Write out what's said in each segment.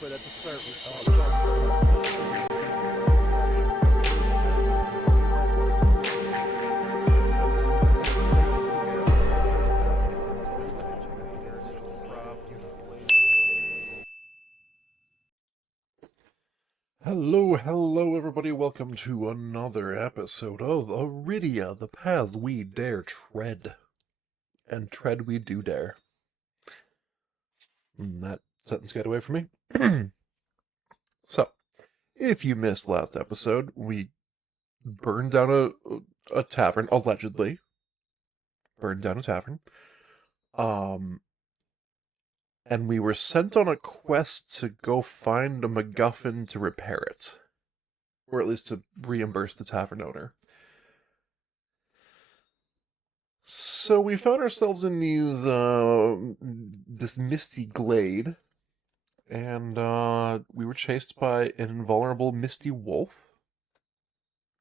but at the start, hello, everybody. Welcome to another episode of Arydia, the path we dare tread. And tread we do dare. That sentence got away from me. So, if you missed last episode, we burned down a tavern, allegedly. Burned down a tavern. And we were sent on a quest to go find a MacGuffin to repair it. Or at least to reimburse the tavern owner. So we found ourselves in this misty glade, and we were chased by an invulnerable misty wolf.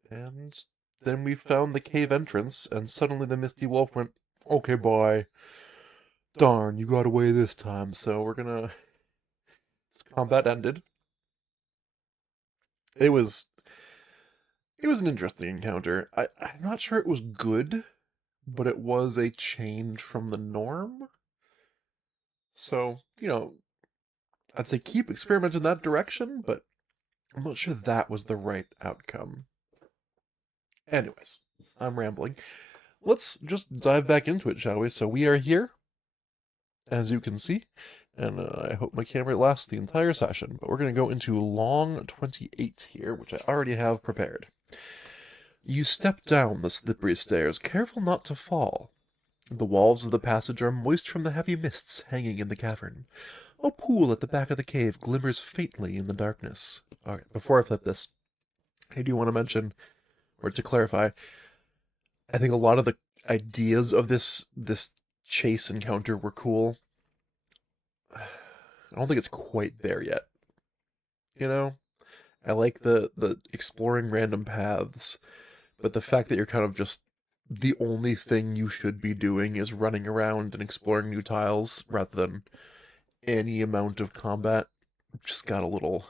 And then we found the cave entrance, and suddenly the misty wolf went, "Okay, bye. Darn, you got away this time." So we're gonna. Combat ended. It was an interesting encounter. I'm not sure it was good, but it was a change from the norm. So, I'd say keep experimenting in that direction, but I'm not sure that was the right outcome. Anyways, I'm rambling. Let's just dive back into it, shall we? So we are here, as you can see, and I hope my camera lasts the entire session, but we're going to go into long 28 here, which I already have prepared. You step down the slippery stairs, careful not to fall. The walls of the passage are moist from the heavy mists hanging in the cavern. A pool at the back of the cave glimmers faintly in the darkness. Alright, before I flip this, I do want to mention, or to clarify, I think a lot of the ideas of this chase encounter were cool. I don't think it's quite there yet. I like the exploring random paths, but the fact that you're kind of just the only thing you should be doing is running around and exploring new tiles rather than any amount of combat just got a little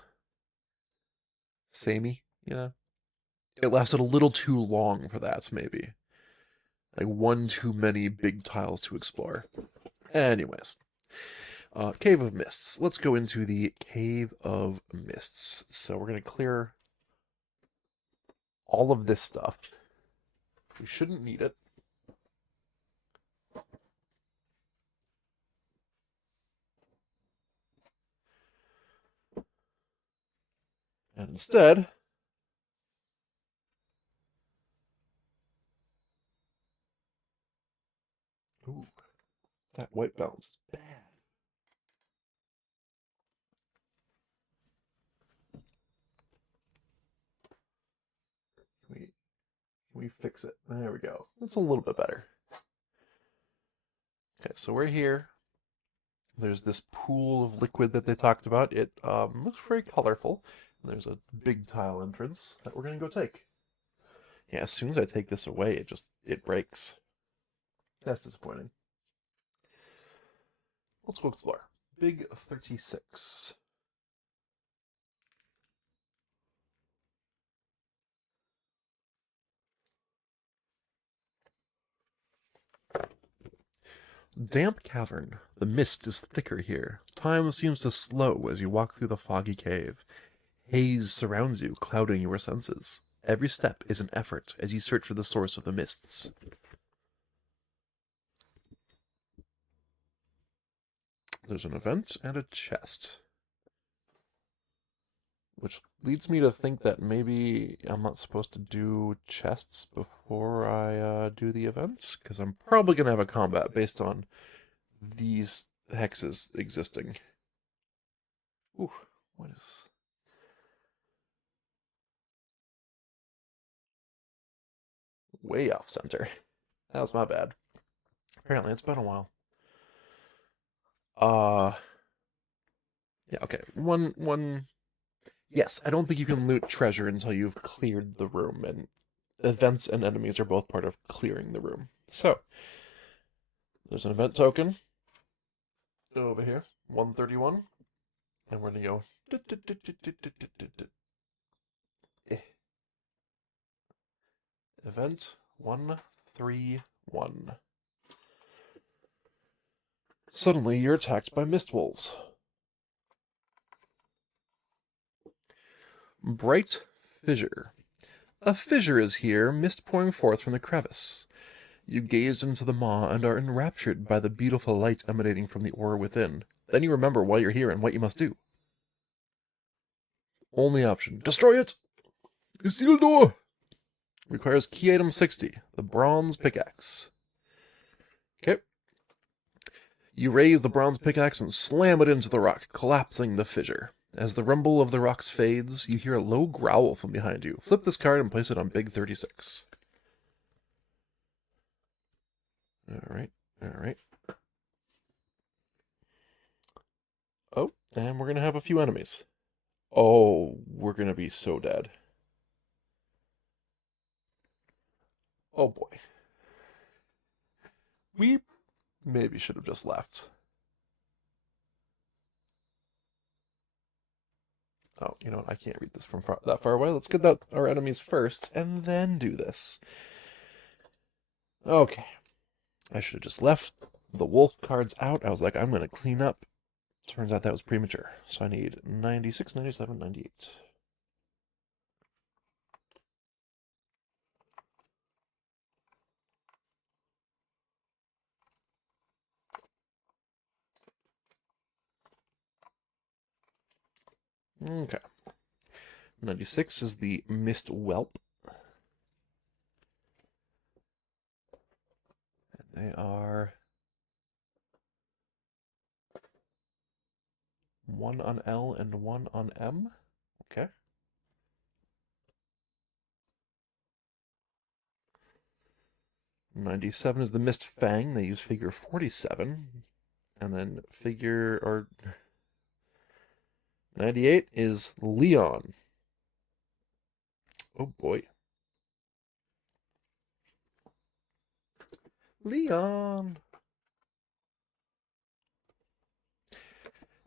samey, It lasted a little too long for that, maybe. Like one too many big tiles to explore. Anyways. Cave of Mists. Let's go into the Cave of Mists. So we're going to clear all of this stuff. We shouldn't need it. And instead, ooh, that white balance is bad. Can we fix it? There we go. That's a little bit better. Okay, so we're here. There's this pool of liquid that they talked about. It looks very colorful. And there's a big tile entrance that we're going to go take. Yeah, as soon as I take this away, it breaks. That's disappointing. Let's go explore. Big 36. Damp cavern. The mist is thicker here. Time seems to slow as you walk through the foggy cave. Haze surrounds you, clouding your senses. Every step is an effort as you search for the source of the mists. There's an event and a chest. Which leads me to think that maybe I'm not supposed to do chests before I do the events, because I'm probably going to have a combat based on these hexes existing. Ooh, what is... Way off center. That was my bad. Apparently it's been a while. Yeah, okay. One... Yes, I don't think you can loot treasure until you've cleared the room, and events and enemies are both part of clearing the room. So, there's an event token over here, 131. And we're going to go... Event 131. Suddenly, you're attacked by mist wolves. Bright fissure. A fissure is here, mist pouring forth from the crevice. You gaze into the maw and are enraptured by the beautiful light emanating from the ore within. Then you remember why you're here and what you must do. Only option. Destroy it! Isildur! Requires key item 60, the bronze pickaxe. Okay. You raise the bronze pickaxe and slam it into the rock, collapsing the fissure. As the rumble of the rocks fades, you hear a low growl from behind you. Flip this card and place it on Big 36. Alright, alright. Oh, and we're going to have a few enemies. Oh, we're going to be so dead. Oh boy. We maybe should have just left. Oh, you know what? I can't read this from that far away. Let's get our enemies first, and then do this. Okay. I should have just left the wolf cards out. I was like, I'm going to clean up. Turns out that was premature. So I need 96, 97, 98. Okay. 96 is the Mist Whelp. And they are 1 on L and 1 on M. Okay. '97 is the Mist Fang. They use figure 47. And then figure, or 98 is Leon. Oh boy. Leon!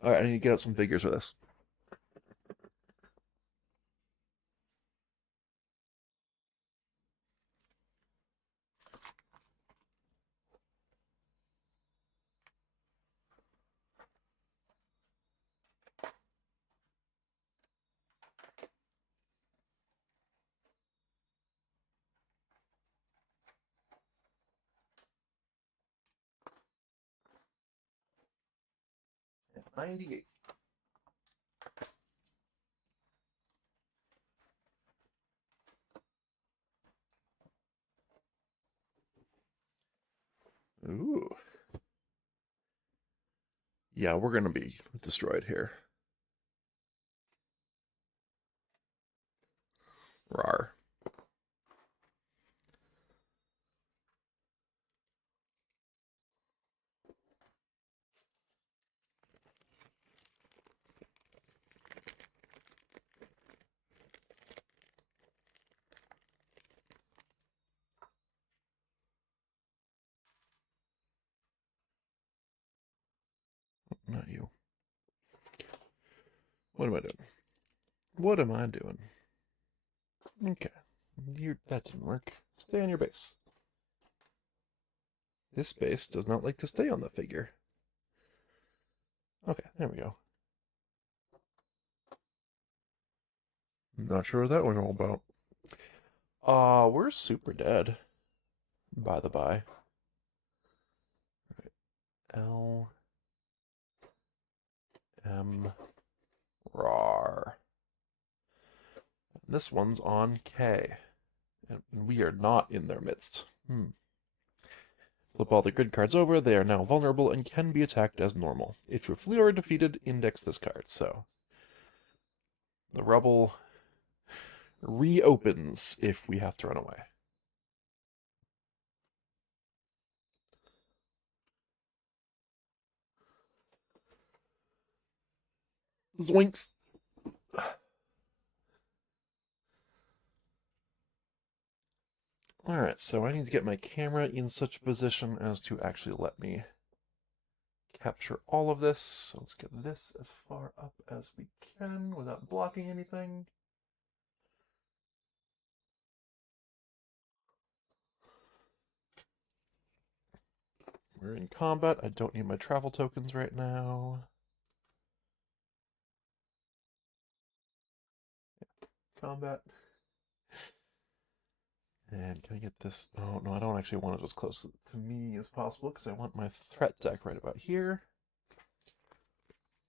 Alright, I need to get out some figures for this. At 98. Ooh. Yeah, we're gonna be destroyed here. Rar. Not you. What am I doing? What am I doing? Okay. That didn't work. Stay on your base. This base does not like to stay on the figure. Okay, there we go. Not sure what that was all about. We're super dead. By the by. L M RAR. This one's on K. And we are not in their midst. Flip all the grid cards over. They are now vulnerable and can be attacked as normal. If your fleet are defeated, index this card. So the rubble reopens if we have to run away. Zoinks! Alright, so I need to get my camera in such a position as to actually let me capture all of this. So let's get this as far up as we can without blocking anything. We're in combat. I don't need my travel tokens right now. Combat. And can I get this? Oh, no, I don't actually want it as close to me as possible because I want my threat deck right about here.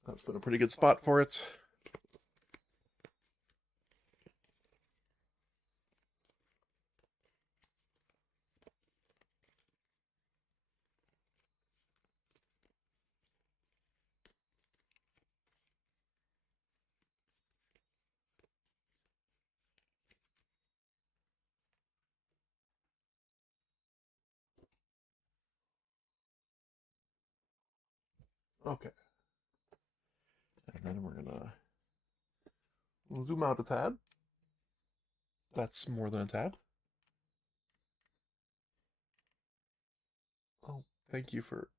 That's been a pretty good spot for it. Okay. And then we're gonna zoom out a tad. That's more than a tad. Oh, thank you for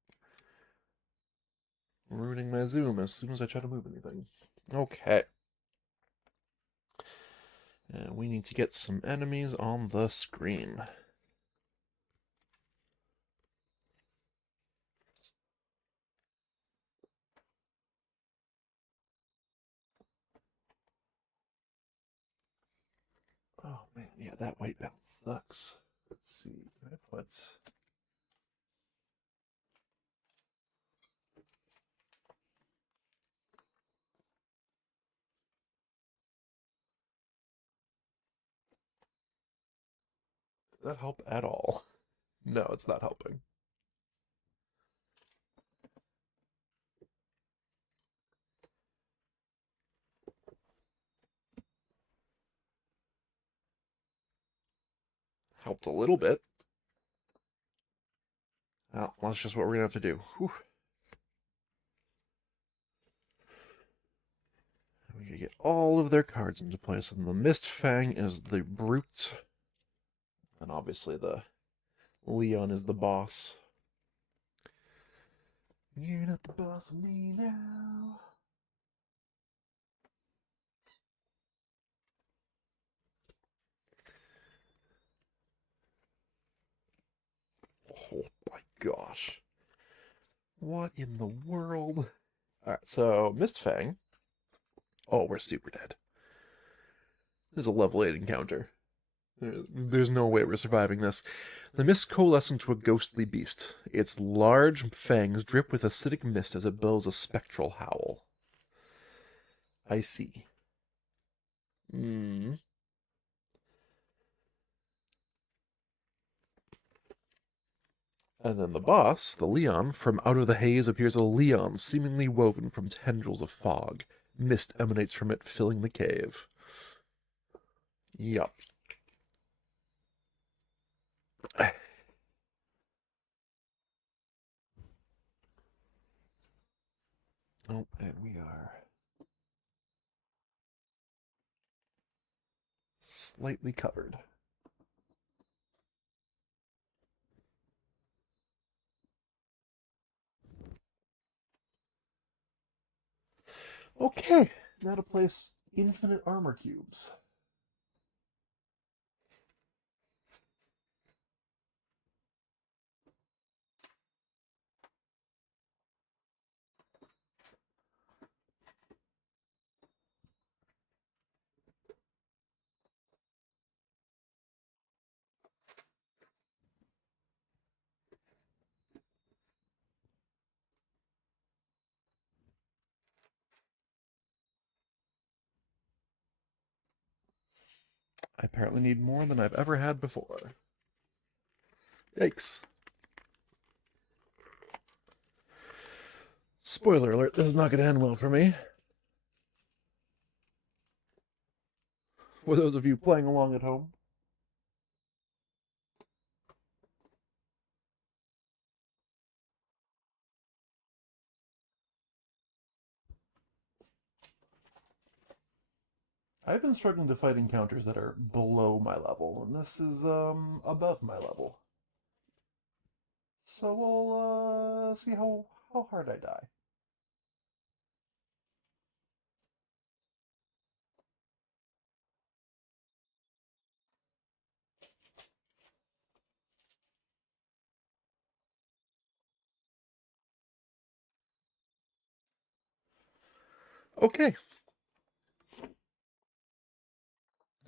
ruining my zoom as soon as I try to move anything. Okay. And we need to get some enemies on the screen. Oh man, yeah, that white balance sucks. Let's see, can I put... Does that help at all? No, it's not helping. Helped a little bit. Well, that's just what we're gonna have to do. Whew. We gotta get all of their cards into place, and the Mist Fang is the brute. And obviously the Leon is the boss. You're not the boss of me now. Oh my gosh. What in the world? Alright, so Mistfang. Oh, we're super dead. This is a level 8 encounter. There's no way we're surviving this. The mist coalesces into a ghostly beast. Its large fangs drip with acidic mist as it bellows a spectral howl. I see. Hmm. And then the boss, the Leon, from out of the haze appears a Leon seemingly woven from tendrils of fog. Mist emanates from it, filling the cave. Yup. Oh, and we are slightly covered. Okay, now to place infinite armor cubes. I apparently need more than I've ever had before. Yikes. Spoiler alert, this is not going to end well for me. For those of you playing along at home. I've been struggling to fight encounters that are below my level, and this is, above my level. So we'll, see how How hard I die. Okay.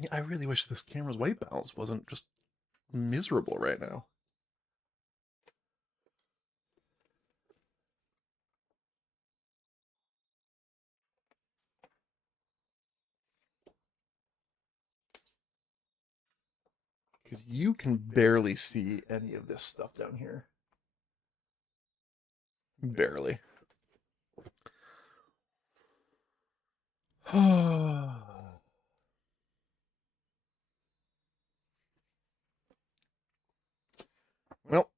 Yeah, I really wish this camera's white balance wasn't just miserable right now. Because you can barely see any of this stuff down here. Barely. Well,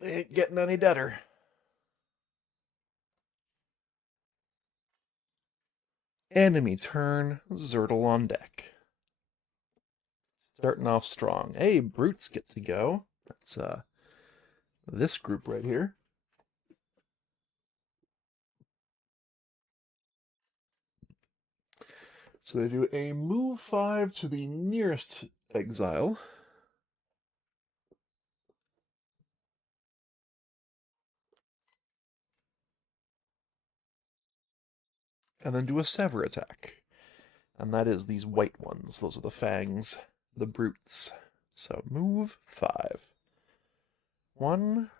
they ain't getting any deader. Enemy turn, Zertle on deck. Starting off strong. Hey, brutes get to go. That's this group right here. So they do a move 5 to the nearest exile. And then do a sever attack. And that is these white ones. Those are the fangs, the brutes. So move 5. 1,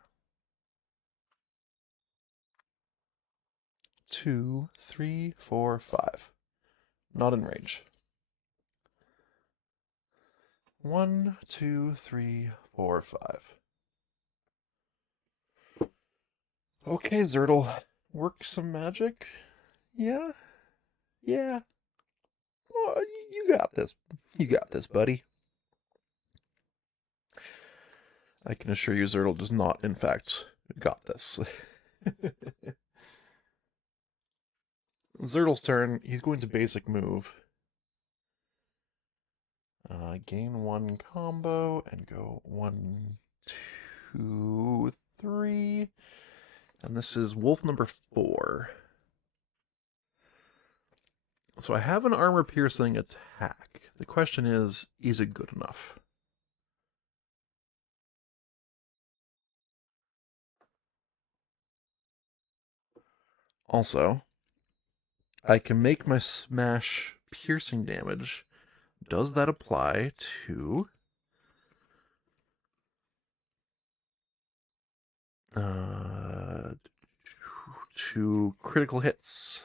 2, 3, 4, 5. Not in range. 1, 2, 3, 4, 5. Okay, Zertle. Work some magic? Yeah? Yeah. Oh, you got this. You got this, buddy. I can assure you Zertle does not, in fact, got this. Zertle's turn. He's going to basic move. Gain 1 combo and go 1, 2, 3. And this is wolf number 4. So I have an armor piercing attack. The question is it good enough? Also, I can make my smash piercing damage. Does that apply to critical hits?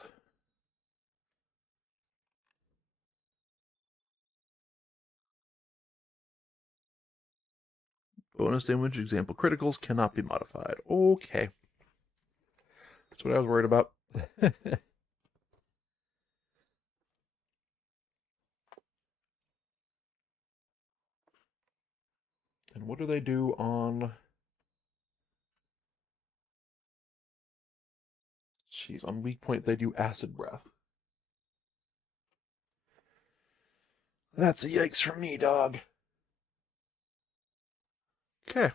Bonus damage, example criticals, cannot be modified. Okay. That's what I was worried about. And what do they do on... Jeez, on weak point they do acid breath. That's a yikes from me, dog. Okay.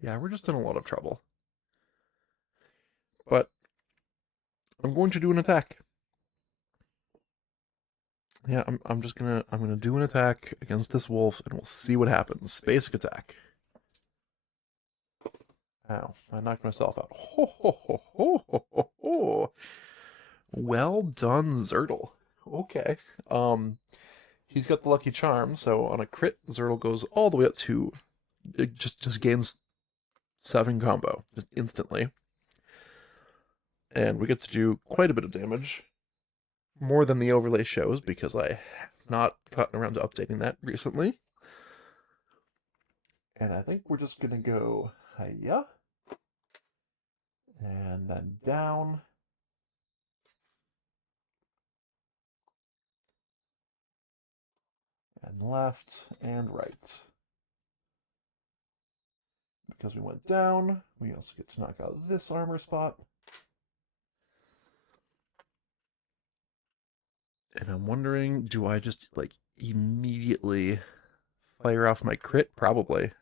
Yeah, we're just in a lot of trouble. But I'm going to do an attack. Yeah, I'm gonna do an attack against this wolf and we'll see what happens. Basic attack. Ow, I knocked myself out. Ho ho ho ho ho ho ho. Well done, Zertle. Okay. He's got the lucky charm, so on a crit, Zertle goes all the way up to it just gains 7 combo just instantly. And we get to do quite a bit of damage. More than the overlay shows, because I have not gotten around to updating that recently. And I think we're just gonna go hiya. And then down. and left and right. Because we went down, we also get to knock out this armor spot. And I'm wondering, do I just, like, immediately fire off my crit? Probably.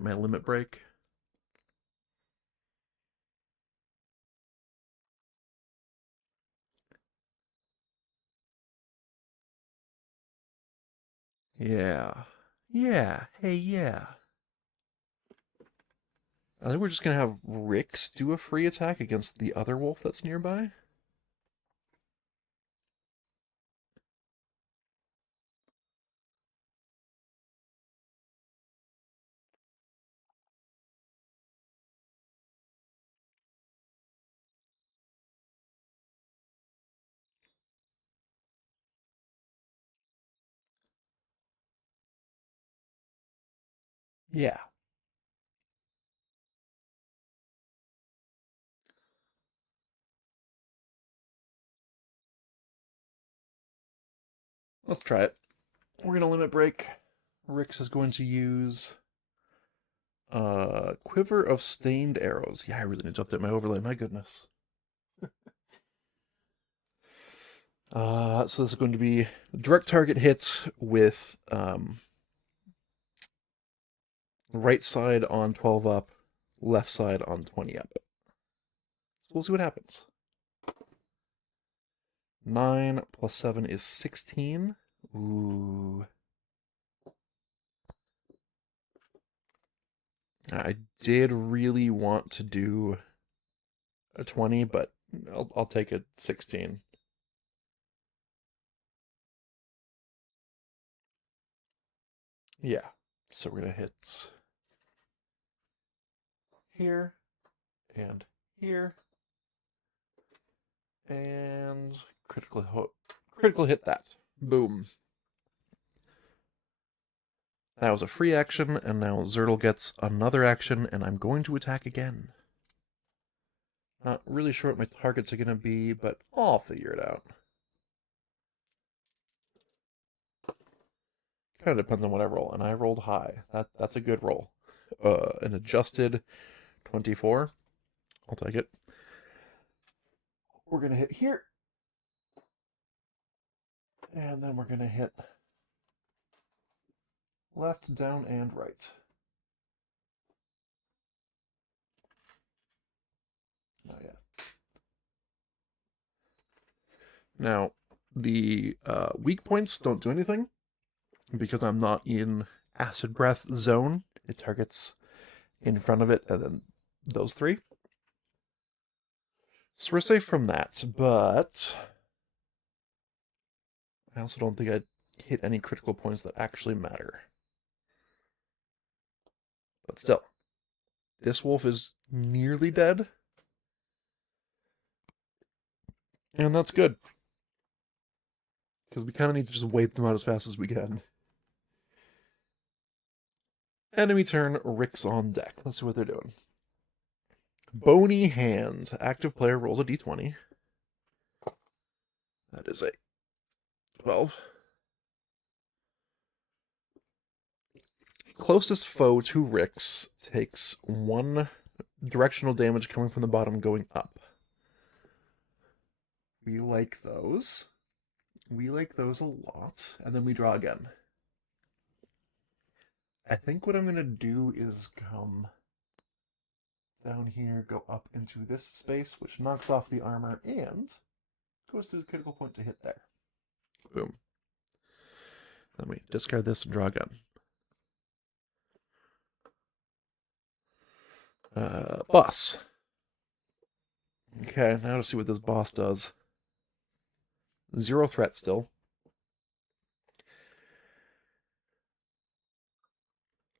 My limit break. Yeah. Yeah. Hey, yeah. I think we're just gonna have Rix do a free attack against the other wolf that's nearby. Yeah. Let's try it. We're gonna limit break. Rix is going to use Quiver of Stained Arrows. Yeah, I really need to update my overlay, my goodness. So this is going to be direct target hits with right side on 12 up, left side on 20 up. So we'll see what happens. 9 plus 7 is 16. Ooh. I did really want to do a 20, but I'll take a 16. Yeah. So we're going to hit here and here and critical hit that. Boom. That was a free action, and now Zertle gets another action, and I'm going to attack again. Not really sure what my targets are going to be, but I'll figure it out. Kind of depends on what I roll, and I rolled high. That's a good roll. An adjusted 24. I'll take it. We're going to hit here. And then we're going to hit left, down, and right. Not yet. Now, the weak points don't do anything because I'm not in Acid Breath zone. It targets in front of it and then those three. So we're safe from that, but I also don't think I'd hit any critical points that actually matter. But still, this wolf is nearly dead. And that's good. Because we kind of need to just wipe them out as fast as we can. Enemy turn, Rick's on deck. Let's see what they're doing. Bony Hand. Active player rolls a d20. That is a 12. Closest foe to Rick's takes 1 directional damage coming from the bottom going up. We like those. We like those a lot. And then we draw again. I think what I'm going to do is come down here, go up into this space, which knocks off the armor and goes to the critical point to hit there. Boom. Then we discard this and draw again. Boss. Okay, now to see what this boss does. 0 threat still.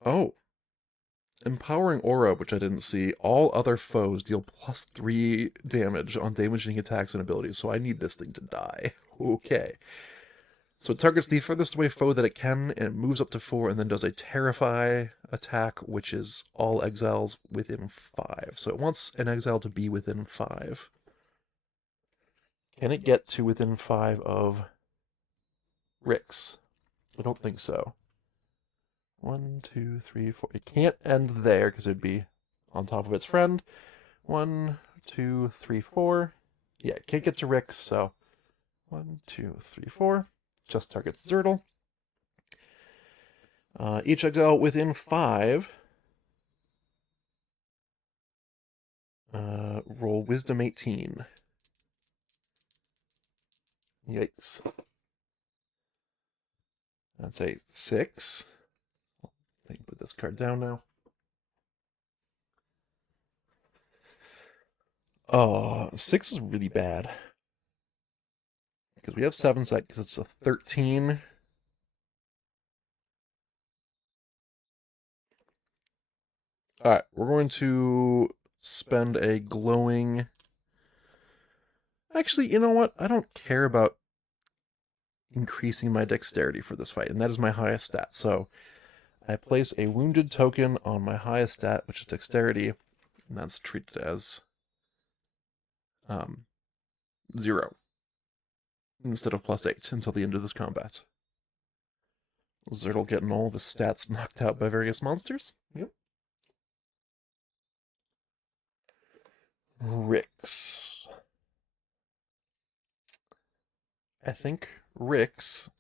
Oh. Empowering Aura, which I didn't see. All other foes deal +3 damage on damaging attacks and abilities, so I need this thing to die. Okay. So it targets the furthest away foe that it can, and it moves up to 4, and then does a Terrify attack, which is all exiles within 5. So it wants an exile to be within 5. Can it get to within 5 of Rix? I don't think so. 1, 2, 3, 4. It can't end there because it'd be on top of its friend. 1, 2, 3, 4. Yeah, it can't get to Rick, so 1, 2, 3, 4. Just targets Zertle. Each exile within 5. Roll Wisdom 18. Yikes. That's a 6. I can put this card down now. Oh, 6 is really bad. Because we have 7 set, because it's a 13. Alright, we're going to spend a glowing... Actually, you know what? I don't care about increasing my dexterity for this fight, and that is my highest stat. So I place a wounded token on my highest stat, which is dexterity, and that's treated as 0 instead of +8 until the end of this combat. Zertle getting all of his stats knocked out by various monsters. Yep. Rix. I think Rix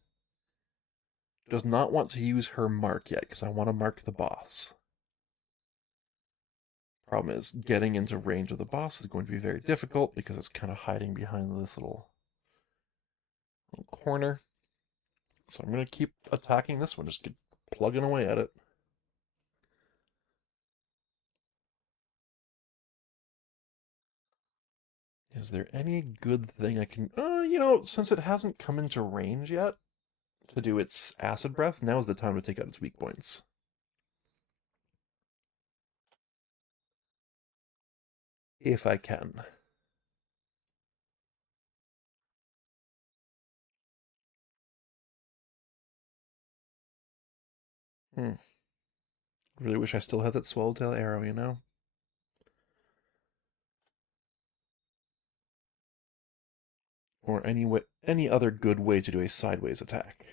does not want to use her mark yet, because I want to mark the boss. Problem is, getting into range of the boss is going to be very difficult, because it's kind of hiding behind this little corner. So I'm going to keep attacking this one, just keep plugging away at it. Is there any good thing I can... since it hasn't come into range yet to do its acid breath, now is the time to take out its weak points. If I can. Really wish I still had that Swallowtail arrow, you know? Or any other good way to do a sideways attack.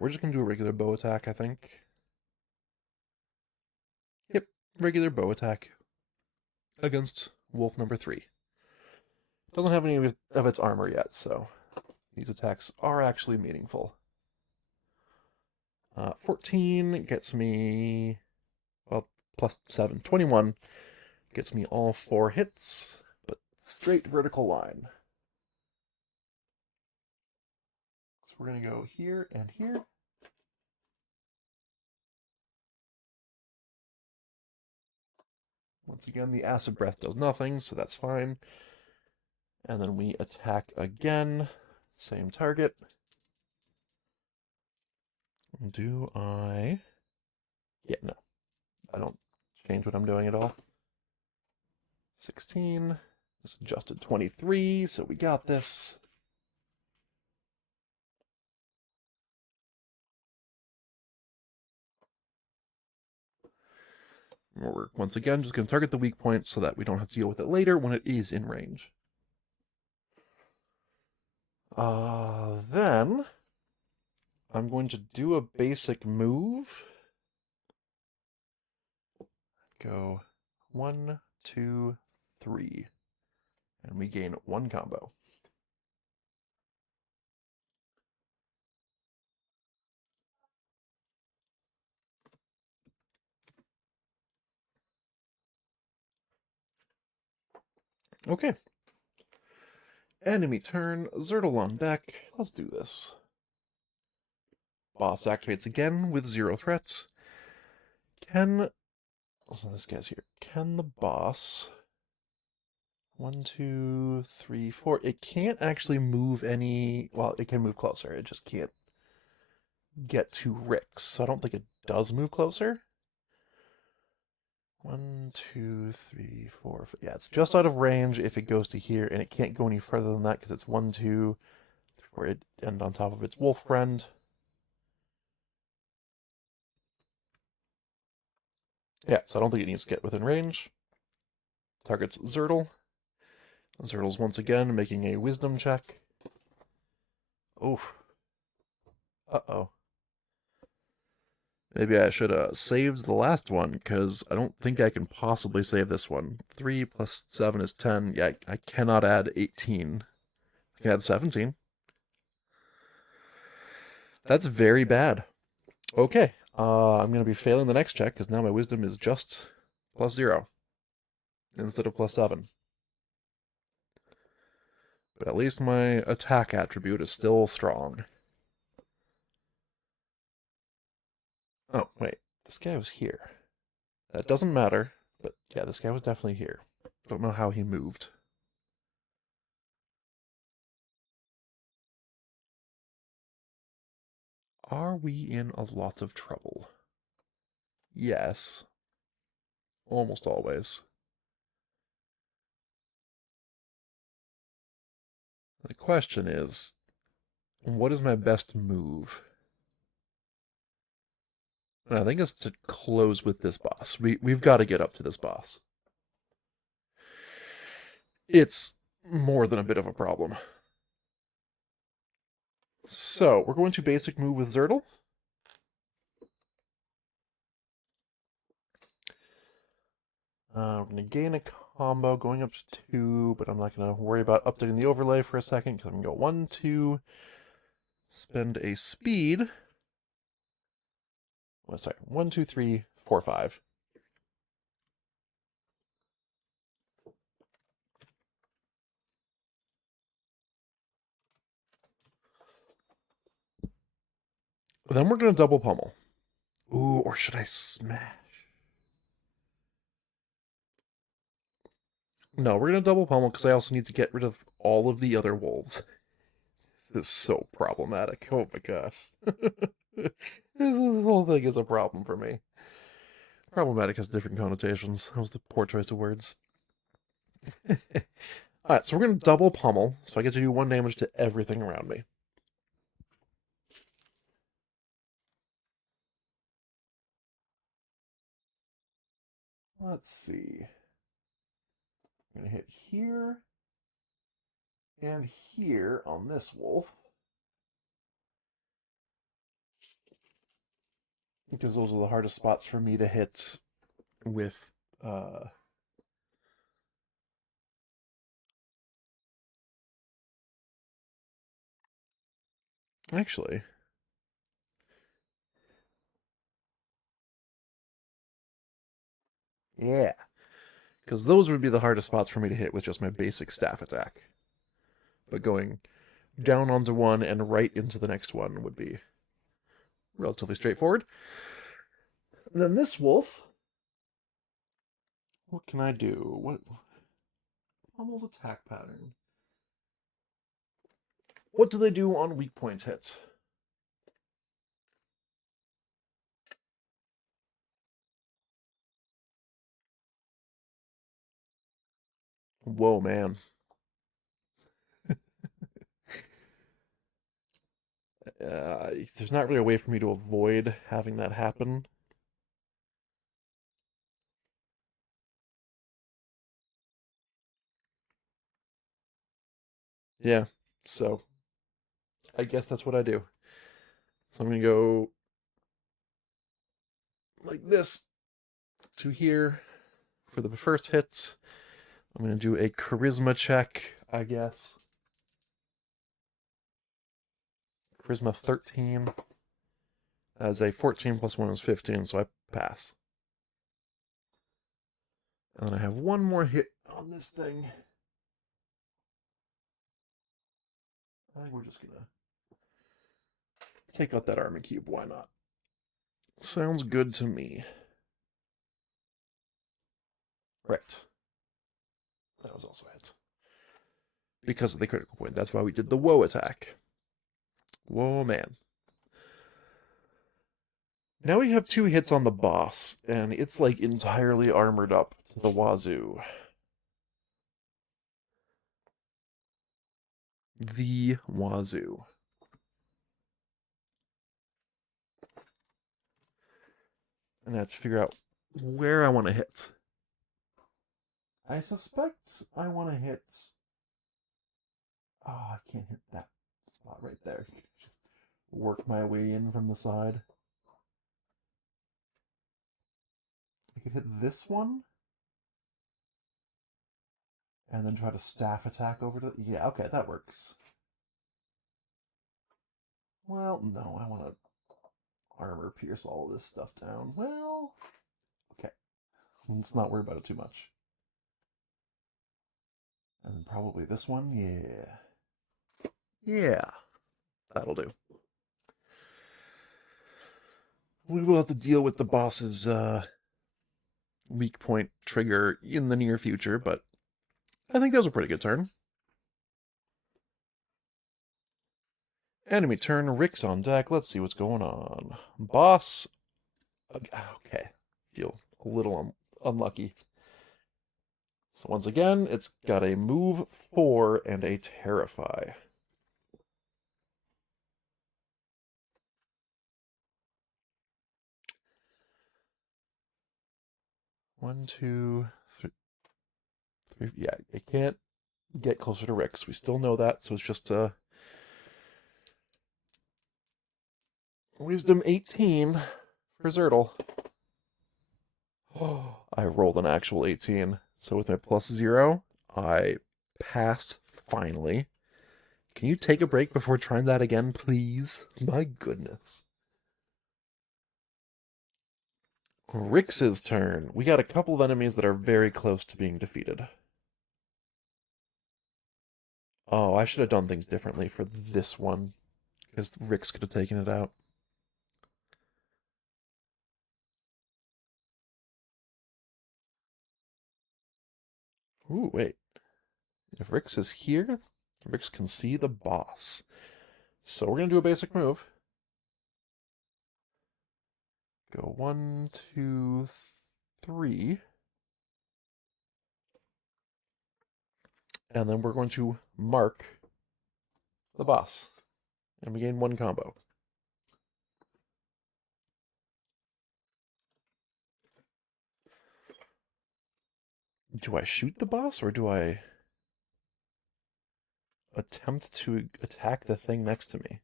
We're just gonna do a regular bow attack, I think. Yep, regular bow attack against wolf number 3. Doesn't have any of its armor yet, so these attacks are actually meaningful. 14 gets me, well, +7. 21 gets me all 4 hits, but straight vertical line. So we're going to go here and here. Once again, the acid breath does nothing, so that's fine. And then we attack again. Same target. Do I... Yeah, no. I don't change what I'm doing at all. 16. Just adjusted 23, so we got this. We're once again just going to target the weak point so that we don't have to deal with it later when it is in range. Then I'm going to do a basic move. Go 1, 2, 3. And we gain 1 combo. Okay. Enemy turn, Zertle on deck. Let's do this. Boss activates again with 0 threats. So this guy's here. Can the boss... 1, 2, 3, 4. It can't actually move any... Well, it can move closer. It just can't get to Rix. So I don't think it does move closer. 1, 2, 3, 4. Yeah, it's just out of range if it goes to here, and it can't go any further than that because it's 1, 2, 3, 4. It end on top of its wolf friend. Yeah, so I don't think it needs to get within range. Targets Zertle. Zertle's once again making a wisdom check. Oof. Uh-oh. Maybe I should have saved the last one, because I don't think I can possibly save this one. 3 plus 7 is 10. Yeah, I cannot add 18. I can add 17. That's very bad. Okay, I'm going to be failing the next check, because now my wisdom is just plus 0 instead of plus 7. But at least my attack attribute is still strong. Oh, wait. This guy was here. That doesn't matter, but yeah, this guy was definitely here. Don't know how he moved. Are we in a lot of trouble? Yes. Almost always. The question is, what is my best move? And I think it's to close with this boss. We've got to get up to this boss. It's more than a bit of a problem. So, we're going to basic move with Zertle. We're going to gain a combo going up to 2, but I'm not going to worry about updating the overlay for a second, because I'm going to go 1, 2, spend a speed. Oh, sorry, 1, 2, 3, 4, 5. Then we're going to double pummel. Ooh, or should I smash? No, we're going to double pummel because I also need to get rid of all of the other wolves. This is so problematic. Oh my gosh. This whole thing is a problem for me. Problematic has different connotations. That was the poor choice of words. Alright, so we're going to double pummel, so I get to do 1 damage to everything around me. Let's see. I'm going to hit here and here on this wolf, because those are the hardest spots for me to hit with actually, yeah, because those would be the hardest spots for me to hit with just my basic staff attack. But going down onto one and right into the next one would be relatively straightforward. And then this wolf, what can I do? What Pummel's attack pattern? What do they do on weak point hits? Whoa, man. There's not really a way for me to avoid having that happen. Yeah, so I guess that's what I do. So I'm going to go like this to here for the first hit. I'm going to do a charisma check, I guess. Charisma 13. As a 14 plus 1 is 15, so I pass. And then I have one more hit on this thing. I think we're just going to take out that army cube. Why not? Sounds good to me. Right. That was also a hit. Because of the critical point. That's why we did the woe attack. Whoa, man. Now we have 2 hits on the boss, and it's like entirely armored up to the wazoo. The wazoo. And I have to figure out where I want to hit. I suspect I want to hit. Oh, I can't hit that spot right there. Just work my way in from the side. I could hit this one and then try to staff attack over to. Yeah, okay, that works. Well, no, I want to armor pierce all this stuff down. Well, okay. Let's not worry about it too much. And then probably this one. Yeah. Yeah, that'll do. We will have to deal with the boss's weak point trigger in the near future, but I think that was a pretty good turn. Enemy turn, Rick's on deck. Let's see what's going on. Boss. Okay. Feel a little unlucky. So once again, it's got a move 4 and a terrify. One, two, three. Yeah, it can't get closer to Rick's. We still know that, so it's just Wisdom 18 for Zertle. Oh, I rolled an actual 18. So with my +0, I passed finally. Can you take a break before trying that again, please? My goodness. Rix's turn. We got a couple of enemies that are very close to being defeated. Oh, I should have done things differently for this one, because Rix could have taken it out. Ooh, wait. If Rix is here, Rix can see the boss. So we're going to do a basic move. Go 1, 2, 3. And then we're going to mark the boss. And we gain 1 combo. Do I shoot the boss or do I attempt to attack the thing next to me?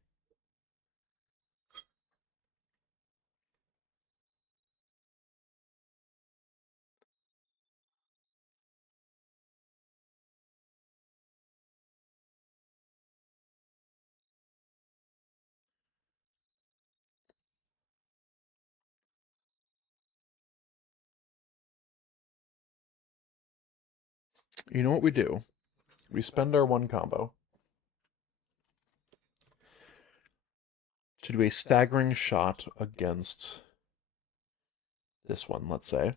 You know what we do? We spend our 1 combo to do a staggering shot against this one, let's say.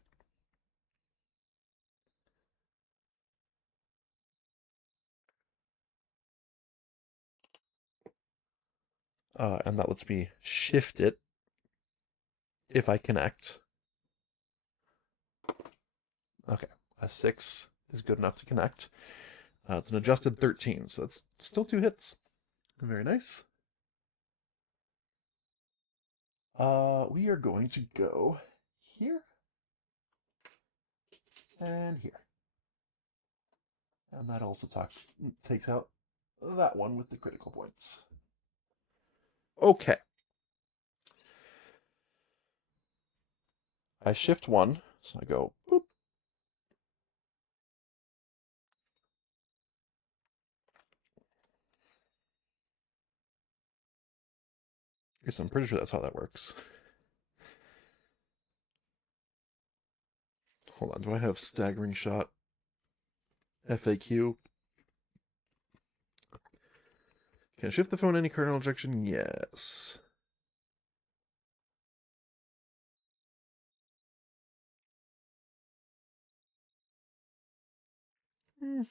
And that lets me shift it if I connect. Okay, a 6 is good enough to connect. It's an adjusted 13, so that's still 2 hits. Very nice. We are going to go here and here. And that also takes out that one with the critical points. Okay. I shift 1, so I go boop. Guess I'm pretty sure that's how that works. Hold on, do I have staggering shot? FAQ. Can I shift the phone any kernel injection? Yes. Hmm.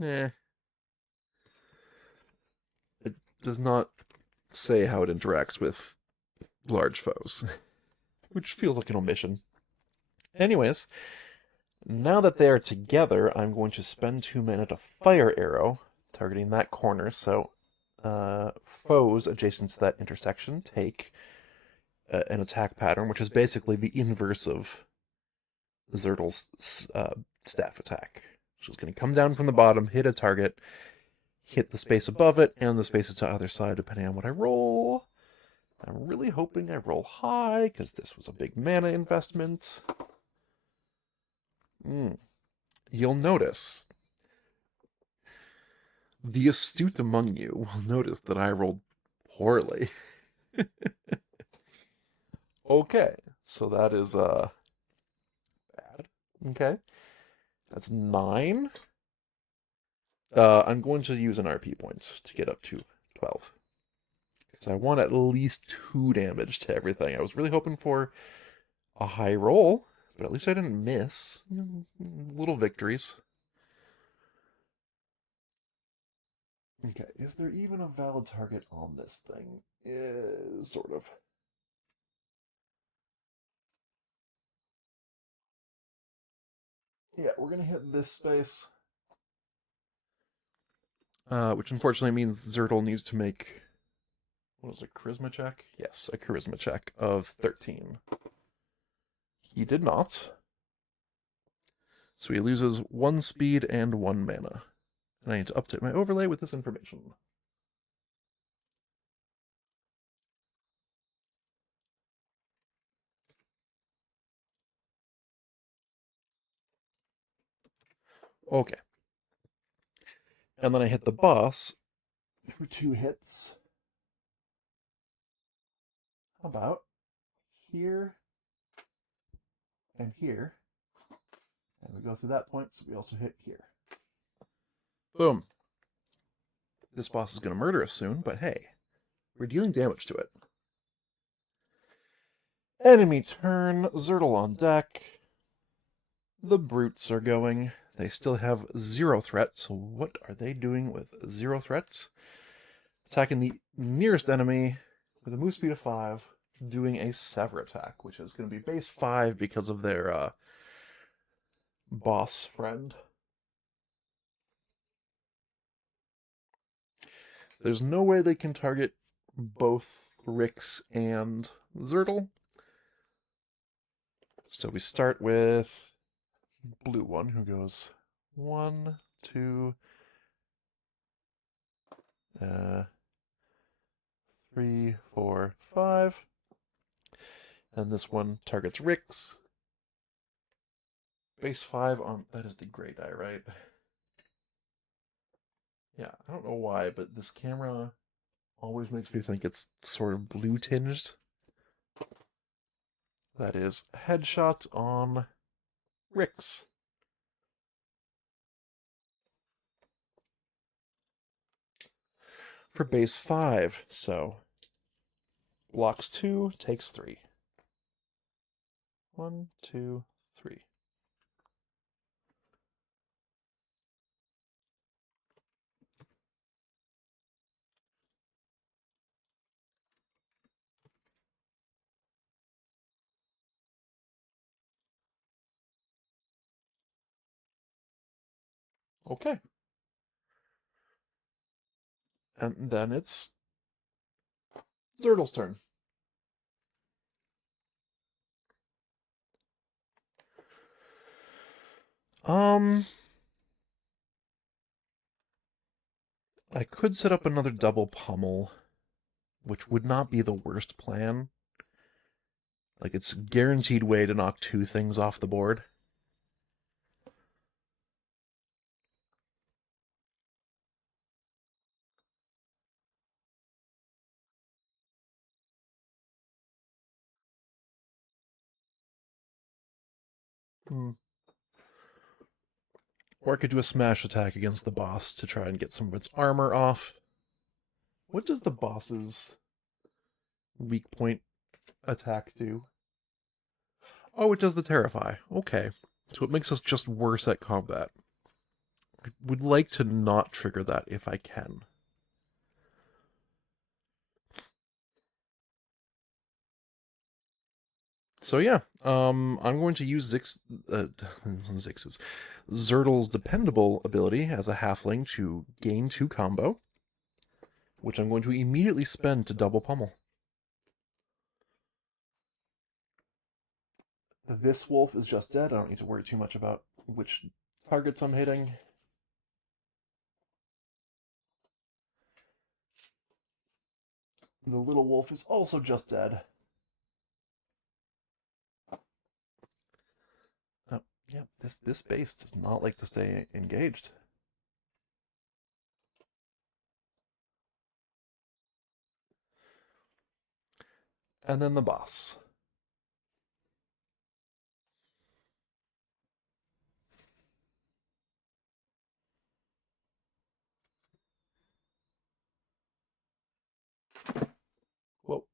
Eh, it does not say how it interacts with large foes, which feels like an omission. Anyways, now that they are together, I'm going to spend 2 mana to fire arrow, targeting that corner. So foes adjacent to that intersection take an attack pattern, which is basically the inverse of Zertle's staff attack. She's going to come down from the bottom, hit a target, hit the space above it, and the spaces to either side, depending on what I roll. I'm really hoping I roll high, because this was a big mana investment. You'll notice, the astute among you will notice that I rolled poorly. Okay, so that is bad. Okay, that's 9. I'm going to use an RP point to get up to 12. Because I want at least 2 damage to everything. I was really hoping for a high roll, but at least I didn't miss. Little victories. Okay, is there even a valid target on this thing? Sort of. Yeah, we're gonna hit this space. Which unfortunately means Zertle needs to make, what is it, a charisma check? Yes, a charisma check of 13. He did not. So he loses 1 speed and 1 mana. And I need to update my overlay with this information. Okay. And then I hit the boss for 2 hits. How about here and here? And we go through that point, so we also hit here. Boom. This boss is going to murder us soon, but hey, we're dealing damage to it. Enemy turn, Zertle on deck. The brutes are going. They still have 0 threat, so what are they doing with 0 threats? Attacking the nearest enemy with a move speed of 5, doing a Sever attack, which is going to be base 5 because of their boss friend. There's no way they can target both Rix and Zertle. So we start with blue one, who goes 1, 2, 3, 4, 5. And this one targets Rix. Base 5 on... That is the gray die, right? Yeah, I don't know why, but this camera always makes me think it's sort of blue tinged. That is headshot on Rix. For base 5, so blocks 2, takes 3. 1, 2, 3. Okay. And then it's Zertle's turn. I could set up another double pummel, which would not be the worst plan. Like, it's a guaranteed way to knock 2 things off the board. Or I could do a smash attack against the boss to try and get some of its armor off. What does the boss's weak point attack do? Oh, it does the Terrify. Okay. So it makes us just worse at combat. I would like to not trigger that if I can. So yeah, I'm going to use Zix's Zertl's dependable ability as a halfling to gain 2 combo, which I'm going to immediately spend to double pummel. This wolf is just dead. I don't need to worry too much about which targets I'm hitting. The little wolf is also just dead. Oh, yeah, this base does not like to stay engaged. And then the boss. Whoa.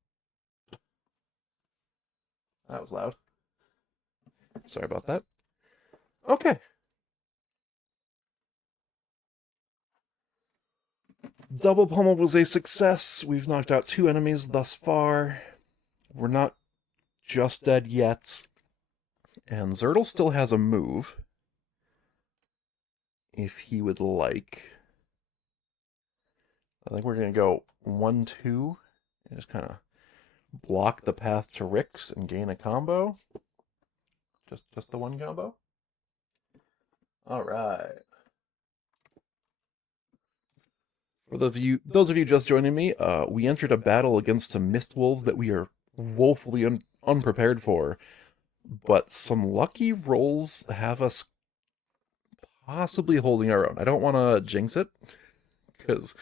That was loud. Sorry about that. Okay. Double pummel was a success. We've knocked out 2 enemies thus far. We're not just dead yet. And Zertle still has a move. If he would like. I think we're going to go 1-2. And just kind of block the path to Rick's and gain a combo. Just the 1 combo? Alright. For those of you just joining me, we entered a battle against some mist wolves that we are woefully unprepared for, but some lucky rolls have us possibly holding our own. I don't want to jinx it, because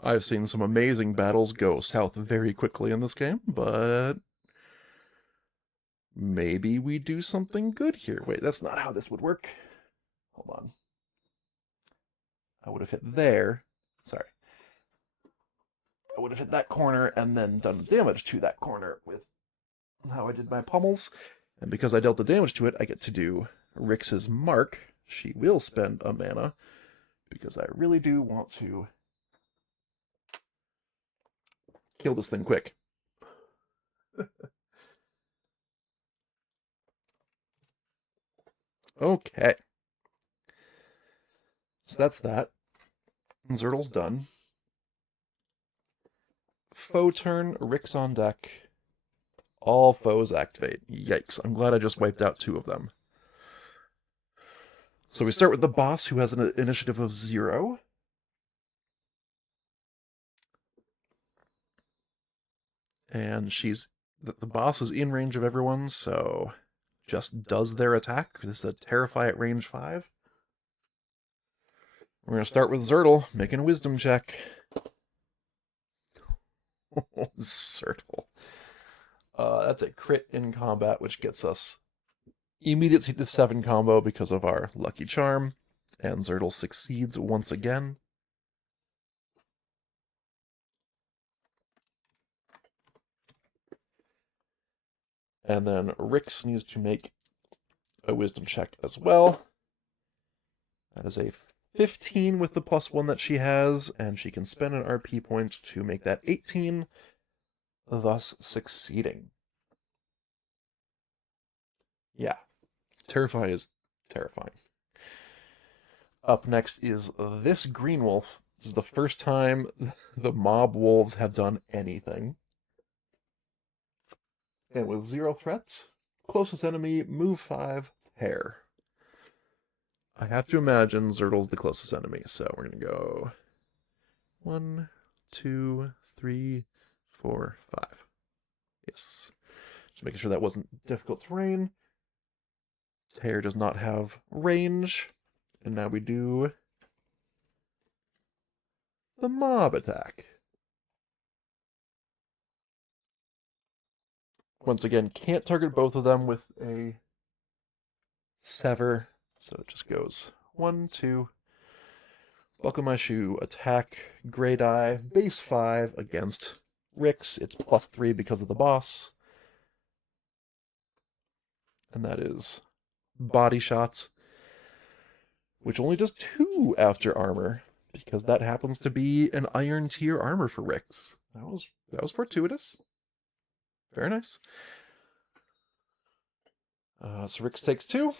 I've seen some amazing battles go south very quickly in this game, but maybe we do something good here. Wait, that's not how this would work. Hold on. I would have hit there. Sorry. I would have hit that corner and then done damage to that corner with how I did my pummels. And because I dealt the damage to it, I get to do Rix's Mark. She will spend a mana, because I really do want to kill this thing quick. Okay. So that's that. Zertle's done. Foe turn, Rix on deck. All foes activate. Yikes, I'm glad I just wiped out 2 of them. So we start with the boss, who has an initiative of 0. And the boss is in range of everyone, so just does their attack. This is a Terrify at range 5. We're going to start with Zertle, making a wisdom check. Zertle. That's a crit in combat, which gets us immediately to 7 combo because of our lucky charm. And Zertle succeeds once again. And then Rix needs to make a wisdom check as well. That is a 15 with the +1 that she has, and she can spend an RP point to make that 18, thus succeeding. Yeah, Terrify is terrifying. Up next is this green wolf. This is the first time the mob wolves have done anything. And with 0 threats, closest enemy, move 5, tear. I have to imagine Zertle's the closest enemy, so we're going to go 1, 2, 3, 4, 5. Yes. Just making sure that wasn't difficult terrain. Tear does not have range. And now we do the mob attack. Once again, can't target both of them with a sever, so it just goes 1, 2. Buckle my shoe, attack, gray die, base 5 against Rix. It's +3 because of the boss. And that is body shots, which only does 2 after armor, because that happens to be an iron tier armor for Rix. That was fortuitous. Very nice. So Rix takes 2.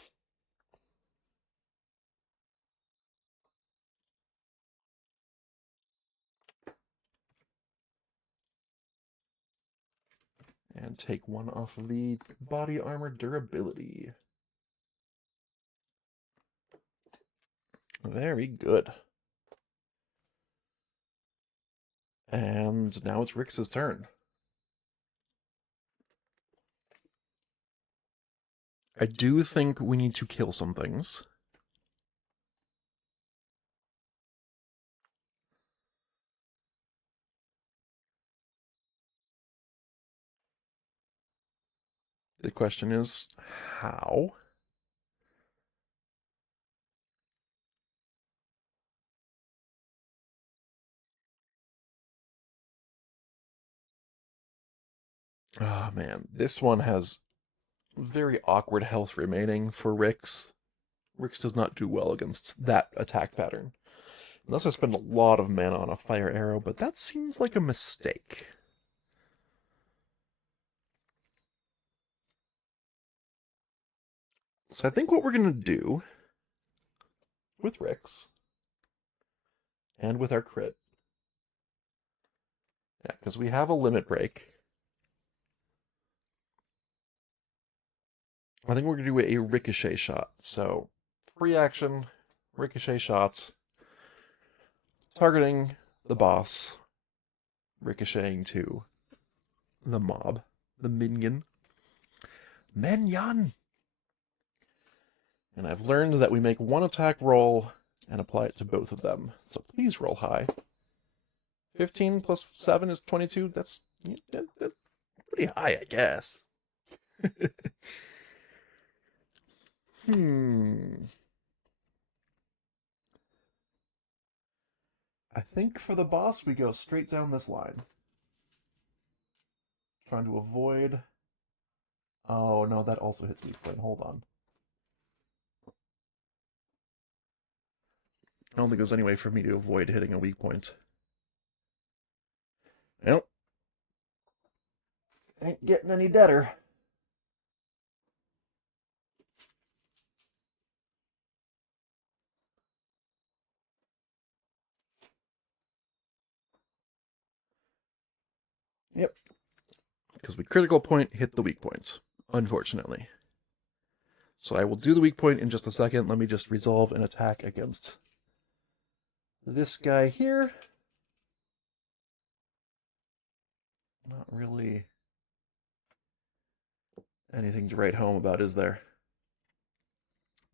And take 1 off of the body armor durability. Very good. And now it's Rix's turn. I do think we need to kill some things. The question is, how? Oh man, this one has very awkward health remaining for Rix. Rix does not do well against that attack pattern. Unless I spend a lot of mana on a fire arrow, but that seems like a mistake. So I think what we're going to do with Rix and with our crit, yeah, because we have a limit break, I think we're going to do a ricochet shot. So free action, ricochet shots, targeting the boss, ricocheting to the mob, the minion. Minion! And I've learned that we make 1 attack roll and apply it to both of them. So please roll high. 15 plus 7 is 22. That's pretty high, I guess. I think for the boss, we go straight down this line. Trying to avoid... Oh, no, that also hits weak point. Hold on. I don't think there's any way for me to avoid hitting a weak point. Well, ain't getting any deader. Yep. Because we critical point hit the weak points, unfortunately. So I will do the weak point in just a second. Let me just resolve an attack against this guy here. Not really anything to write home about, is there?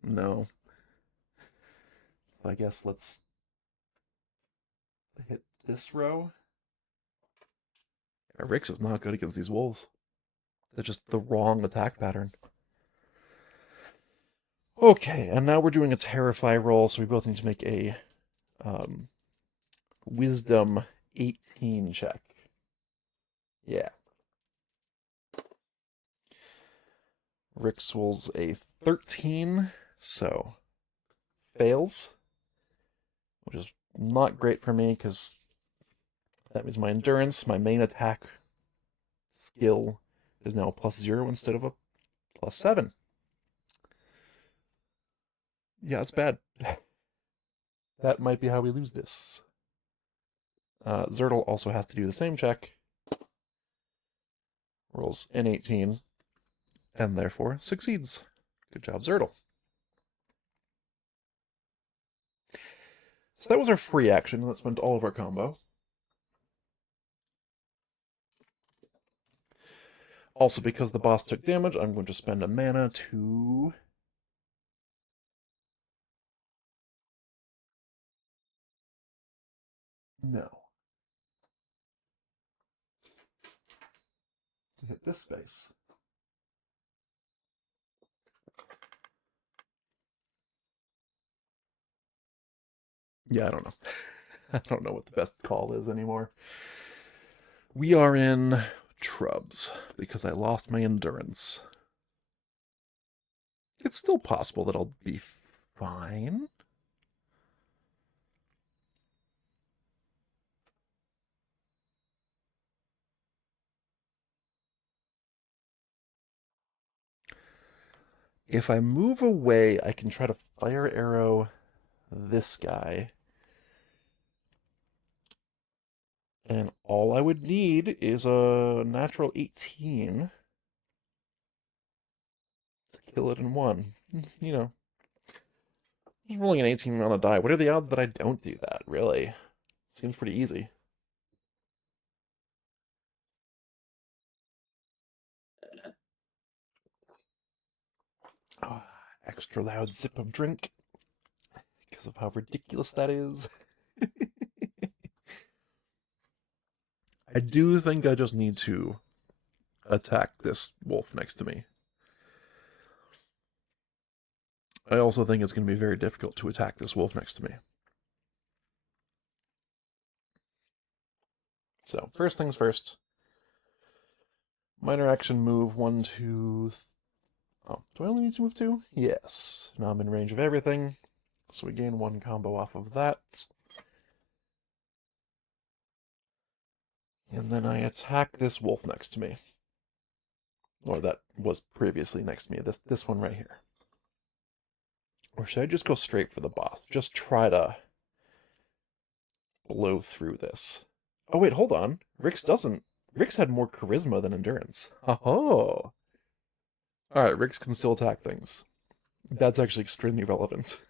No. So I guess let's hit this row. Yeah, Rix is not good against these wolves. They're just the wrong attack pattern. Okay, and now we're doing a Terrify roll, so we both need to make a Wisdom 18 check. Yeah. Rix rolls a 13, so fails, which is not great for me because that means my endurance, my main attack skill, is now a +0 instead of a +7. Yeah, it's bad. That might be how we lose this. Zertle also has to do the same check. Rolls an 18, and therefore succeeds. Good job, Zertle. So that was our free action. That spent all of our combo. Also, because the boss took damage, I'm going to spend a mana to... No. To hit this space. Yeah, I don't know. I don't know what the best call is anymore. We are in Trubs, because I lost my endurance. It's still possible that I'll be fine. If I move away, I can try to fire arrow this guy. And all I would need is a natural 18 to kill it in one. You know, just rolling an 18 on a die. What are the odds that I don't do that, really? Seems pretty easy. Oh, extra loud sip of drink because of how ridiculous that is. I do think I just need to attack this wolf next to me. I also think it's going to be very difficult to attack this wolf next to me. So, first things first. Minor action move 1, 2. Oh, do I only need to move 2? Yes. Now I'm in range of everything. So we gain 1 combo off of that. And then I attack this wolf next to me. Or that was previously next to me. This one right here. Or should I just go straight for the boss? Just try to blow through this. Oh wait, hold on. Rix had more charisma than endurance. Oh. Alright, Rix can still attack things. That's actually extremely relevant.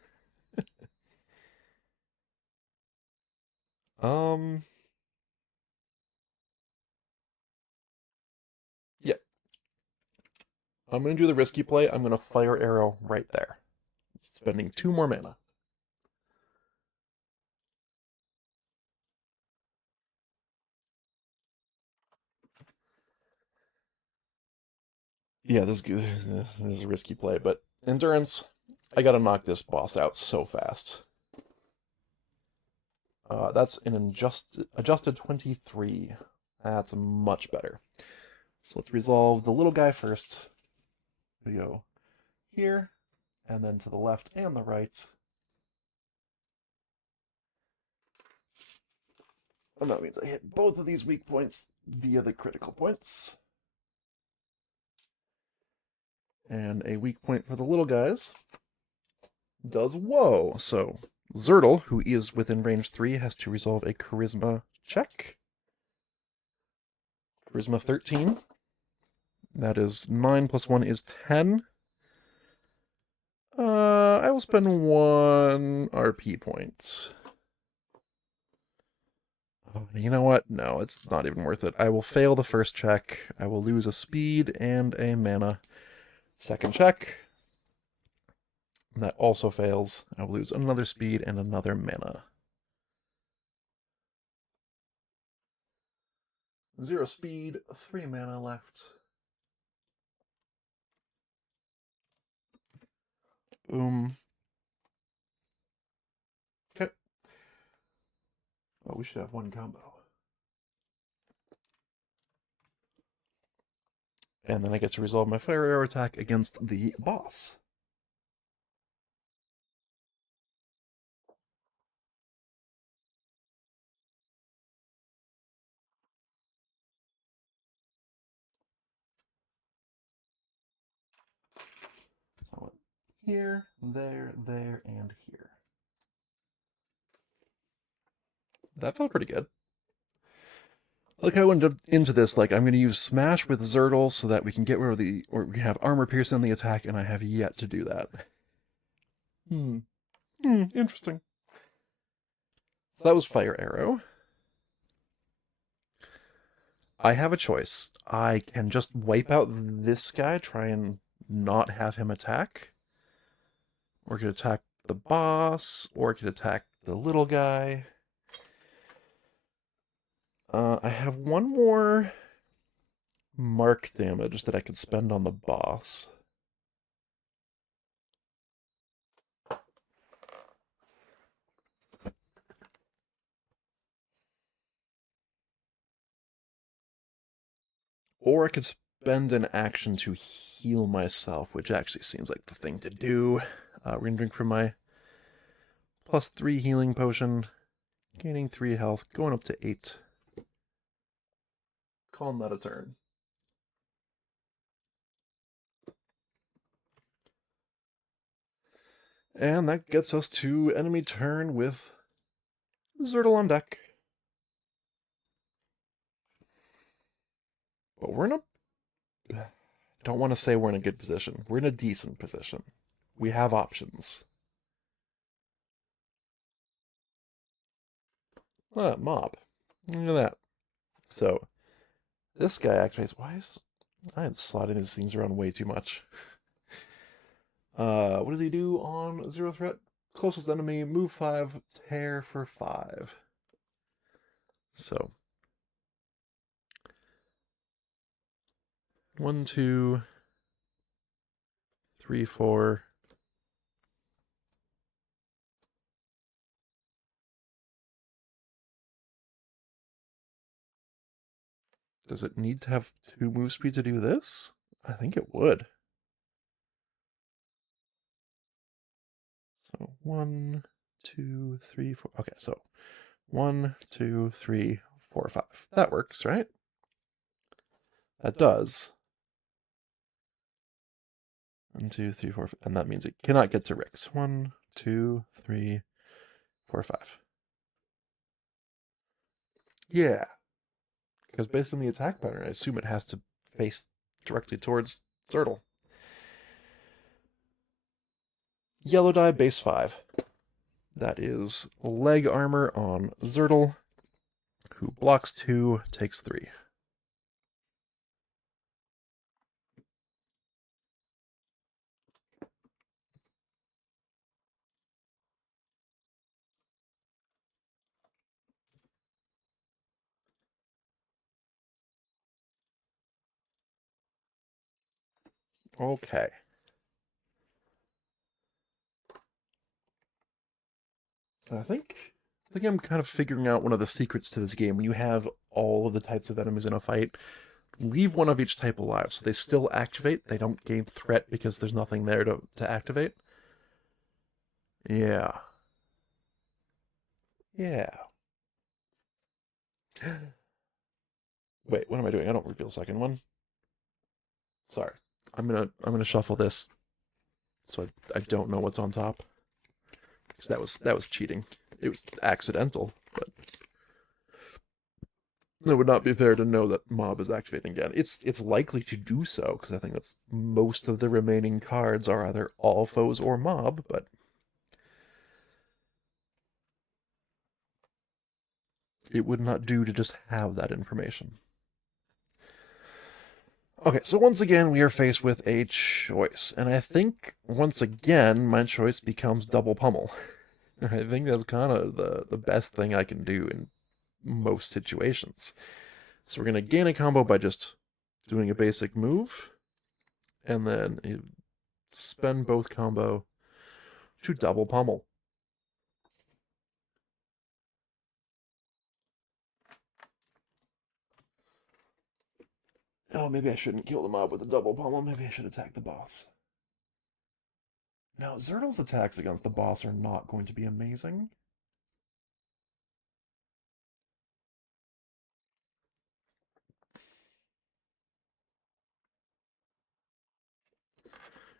Um yeah. I'm gonna do the risky play. I'm gonna fire arrow right there. Spending 2 more mana. Yeah, this is a risky play, but endurance, I gotta knock this boss out so fast. That's an adjusted 23. That's much better. So let's resolve the little guy first. We go here, and then to the left and the right. And that means I hit both of these weak points via the critical points. And a weak point for the little guys does whoa. So Zertle, who is within range 3, has to resolve a charisma check. Charisma 13. That is 9 plus 1 is 10. I will spend 1 RP point. Oh, you know what? No, it's not even worth it. I will fail the first check. I will lose a speed and a mana. Second check. That also fails. I will lose another speed and another mana. 0 speed, 3 mana left. Boom. Okay. Oh, we should have 1 combo. And then I get to resolve my fire arrow attack against the boss. So I went here, there, and here. That felt pretty good. Like I went into this, like I'm going to use Smash with Zertle so that we can get rid of or we can have Armor Pierce on the attack, and I have yet to do that. Interesting. So that was Fire Arrow. I have a choice. I can just wipe out this guy, try and not have him attack. Or I could attack the boss, or I could attack the little guy. I have 1 more mark damage that I could spend on the boss. Or I could spend an action to heal myself, which actually seems like the thing to do. We're going to drink from my +3 healing potion, gaining 3 health, going up to 8. Calling that a turn. And that gets us to enemy turn with Zertal on deck. But we're in a... Don't want to say we're in a good position. We're in a decent position. We have options. Mob. Look at that. So, this guy actually is... Why is... I am slotting these things around way too much. What does he do on 0 threat? Closest enemy, move 5, tear for 5. So, 1, 2, 3, 4. Does it need to have 2 move speed to do this? I think it would. So 1, 2, 3, 4. Okay, so 1, 2, 3, 4, 5. That works, right? That does. 1, 2, 3, 4, 5. And that means it cannot get to Rick's. 1, 2, 3, 4, 5. Yeah. Because based on the attack pattern, I assume it has to face directly towards Zertal. Yellow die, base 5. That is leg armor on Zertal, who blocks 2, takes 3. Okay. I think I'm kind of figuring out one of the secrets to this game. When you have all of the types of enemies in a fight, leave one of each type alive, so they still activate. They don't gain threat because there's nothing there to activate. Yeah. Yeah. Wait, what am I doing? I don't reveal the second one. Sorry. I'm gonna shuffle this so I don't know what's on top. Because that was cheating. It was accidental, but it would not be fair to know that mob is activating again. It's likely to do so, because I think that's most of the remaining cards are either all foes or mob, but it would not do to just have that information. Okay, so once again, we are faced with a choice, and I think, once again, my choice becomes double pummel. I think that's kind of the best thing I can do in most situations. So we're going to gain a combo by just doing a basic move, and then spend both combo to double pummel. Oh, maybe I shouldn't kill the mob with a double pummel. Maybe I should attack the boss. Now, Zertal's attacks against the boss are not going to be amazing.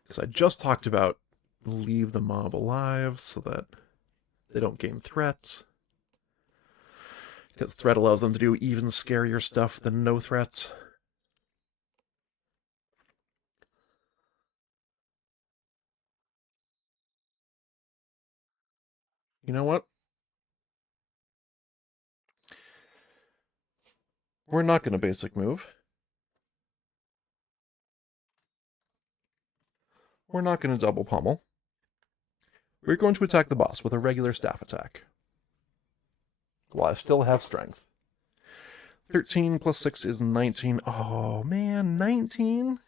Because I just talked about leave the mob alive so that they don't gain threats. Because threat allows them to do even scarier stuff than no threats. You know what? We're not going to basic move. We're not going to double pummel. We're going to attack the boss with a regular staff attack. While I still have strength. 13 plus 6 is 19. Oh, man, 19?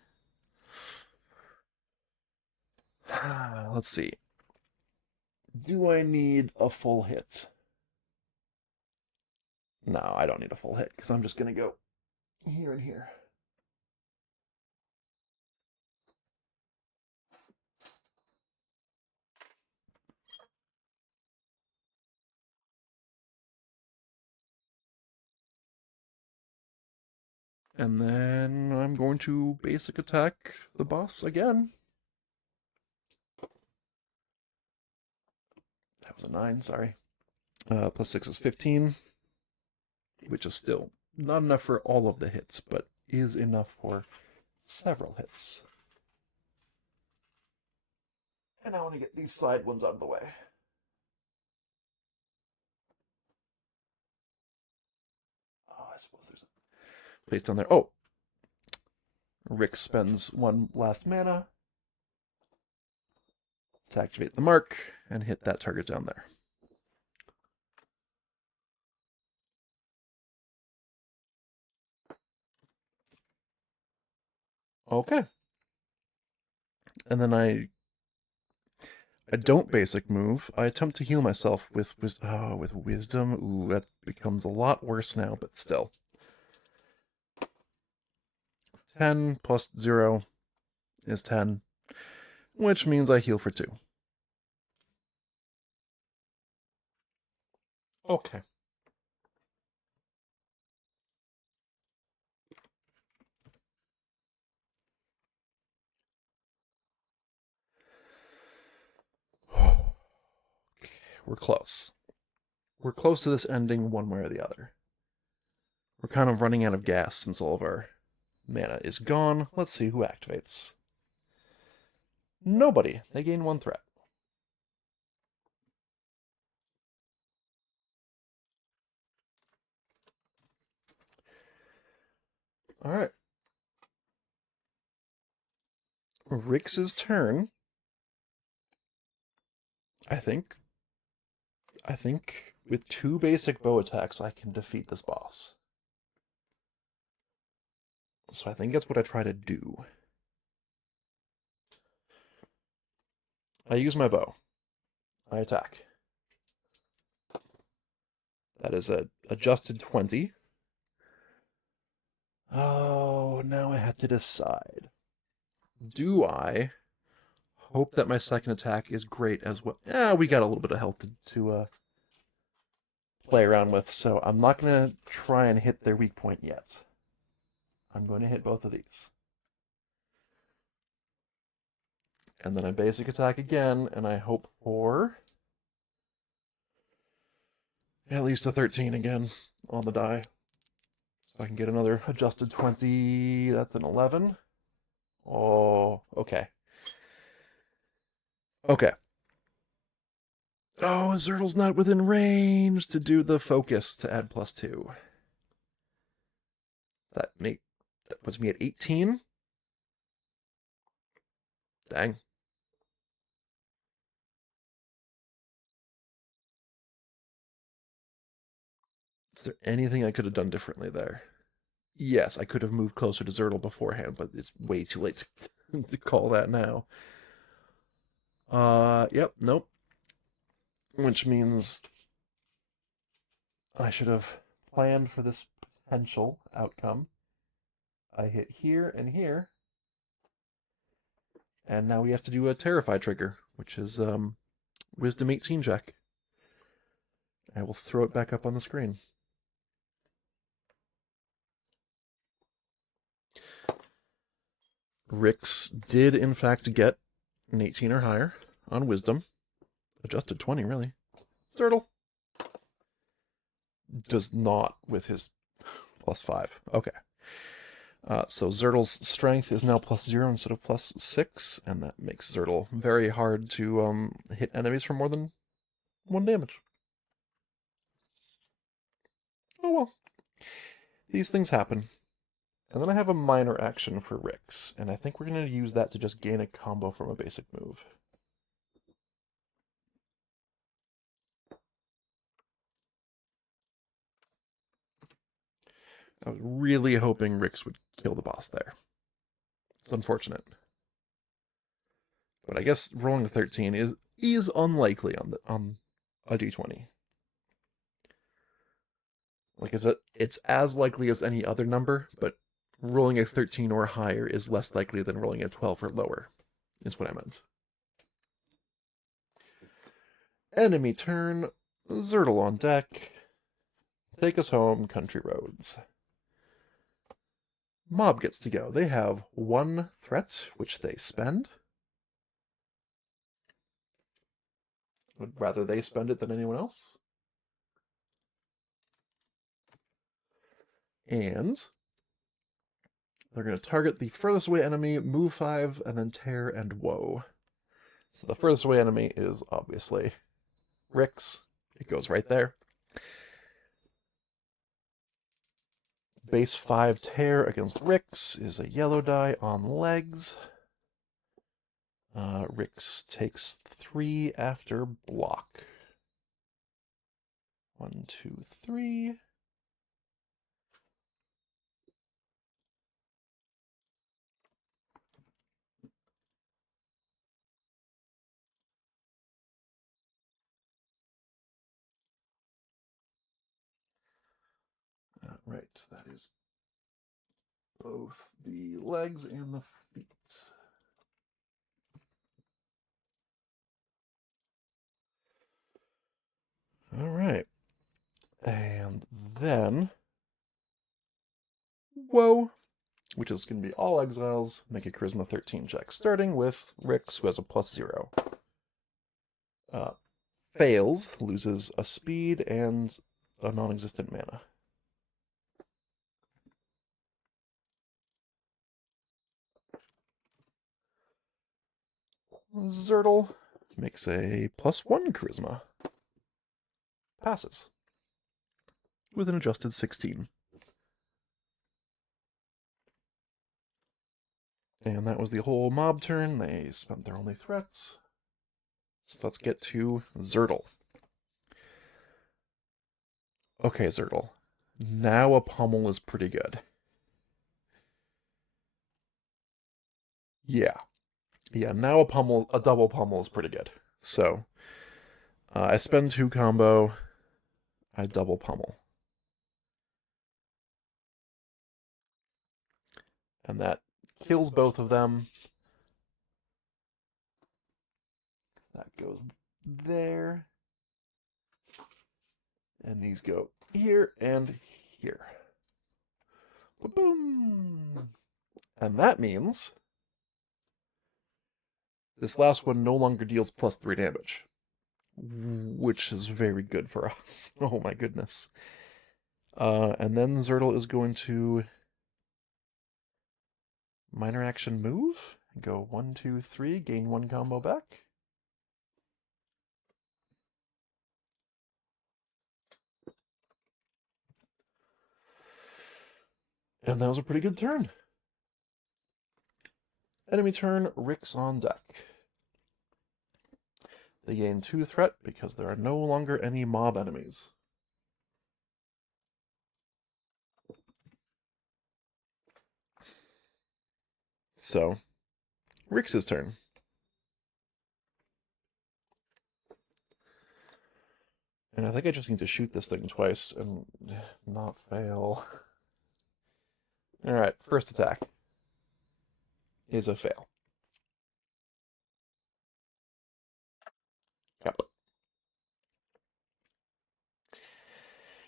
Let's see. Do I need a full hit? No, I don't need a full hit, because I'm just going to go here and here. And then I'm going to basic attack the boss again. That was a 9, sorry. Plus 6 is 15, which is still not enough for all of the hits, but is enough for several hits. And I want to get these side ones out of the way. Oh, I suppose there's a place down there. Oh! Rick spends 1 last mana to activate the mark and hit that target down there. Okay. And then I don't basic move. I attempt to heal myself with wisdom. Ooh, that becomes a lot worse now, but still. 10 plus 0 is 10, which means I heal for 2. Okay. We're close. We're close to this ending one way or the other. We're kind of running out of gas since all of our mana is gone. Let's see who activates. Nobody. They gain 1 threat. Alright. Rix's turn. I think with 2 basic bow attacks I can defeat this boss. So I think that's what I try to do. I use my bow. I attack. That is a adjusted 20. Oh, now I have to decide. Do I hope that my second attack is great as well? Yeah, we got a little bit of health to play around with, so I'm not going to try and hit their weak point yet. I'm going to hit both of these. And then I basic attack again, and I hope for at least a 13 again on the die. So I can get another adjusted 20. That's an 11. Oh, okay. Okay. Oh, Zertle's not within range to do the focus to add +2. That puts me at 18. Dang. Is there anything I could have done differently there? Yes, I could have moved closer to Zertle beforehand, but it's way too late to call that now. Yep, nope. Which means I should have planned for this potential outcome. I hit here and here. And now we have to do a Terrify trigger, which is Wisdom 18 check. I will throw it back up on the screen. Rix did, in fact, get an 18 or higher on Wisdom. Adjusted 20, really. Zertle does not with his +5. Okay. So Zertle's strength is now +0 instead of +6, and that makes Zertle very hard to hit enemies for more than 1 damage. Oh well. These things happen. And then I have a minor action for Rix, and I think we're going to use that to just gain a combo from a basic move. I was really hoping Rix would kill the boss there. It's unfortunate. But I guess rolling a 13 is unlikely on a d20. Like it's as likely as any other number, but rolling a 13 or higher is less likely than rolling a 12 or lower, is what I meant. Enemy turn, Zertle on deck. Take us home, country roads. Mob gets to go. They have 1 threat, which they spend. Would rather they spend it than anyone else. And they're going to target the furthest away enemy, move 5, and then tear and woe. So the furthest away enemy is obviously Rix. It goes right there. Base 5 tear against Rix is a yellow die on legs. Rix takes 3 after block. 1, 2, 3. Right, that is both the legs and the feet. All right. And then, whoa, which is going to be all exiles, make a Charisma 13 check, starting with Rix, who has a +0. Fails, loses a speed and a non-existent mana. Zertle makes a +1 Charisma. Passes. With an adjusted 16. And that was the whole mob turn. They spent their only threats. So let's get to Zertle. Okay, Zertle. Now a pummel is pretty good. Yeah. Yeah, now a double pummel is pretty good. So, I spend 2 combo, I double pummel. And that kills both of them. That goes there. And these go here and here. Boom! And that means this last one no longer deals +3 damage, which is very good for us. Oh my goodness. And then Zertle is going to minor action move. Go 1, 2, 3, gain 1 combo back. And that was a pretty good turn. Enemy turn, Rix on deck. They gain 2 threat because there are no longer any mob enemies. So, Rix's turn. And I think I just need to shoot this thing twice and not fail. Alright, first attack is a fail. Yep.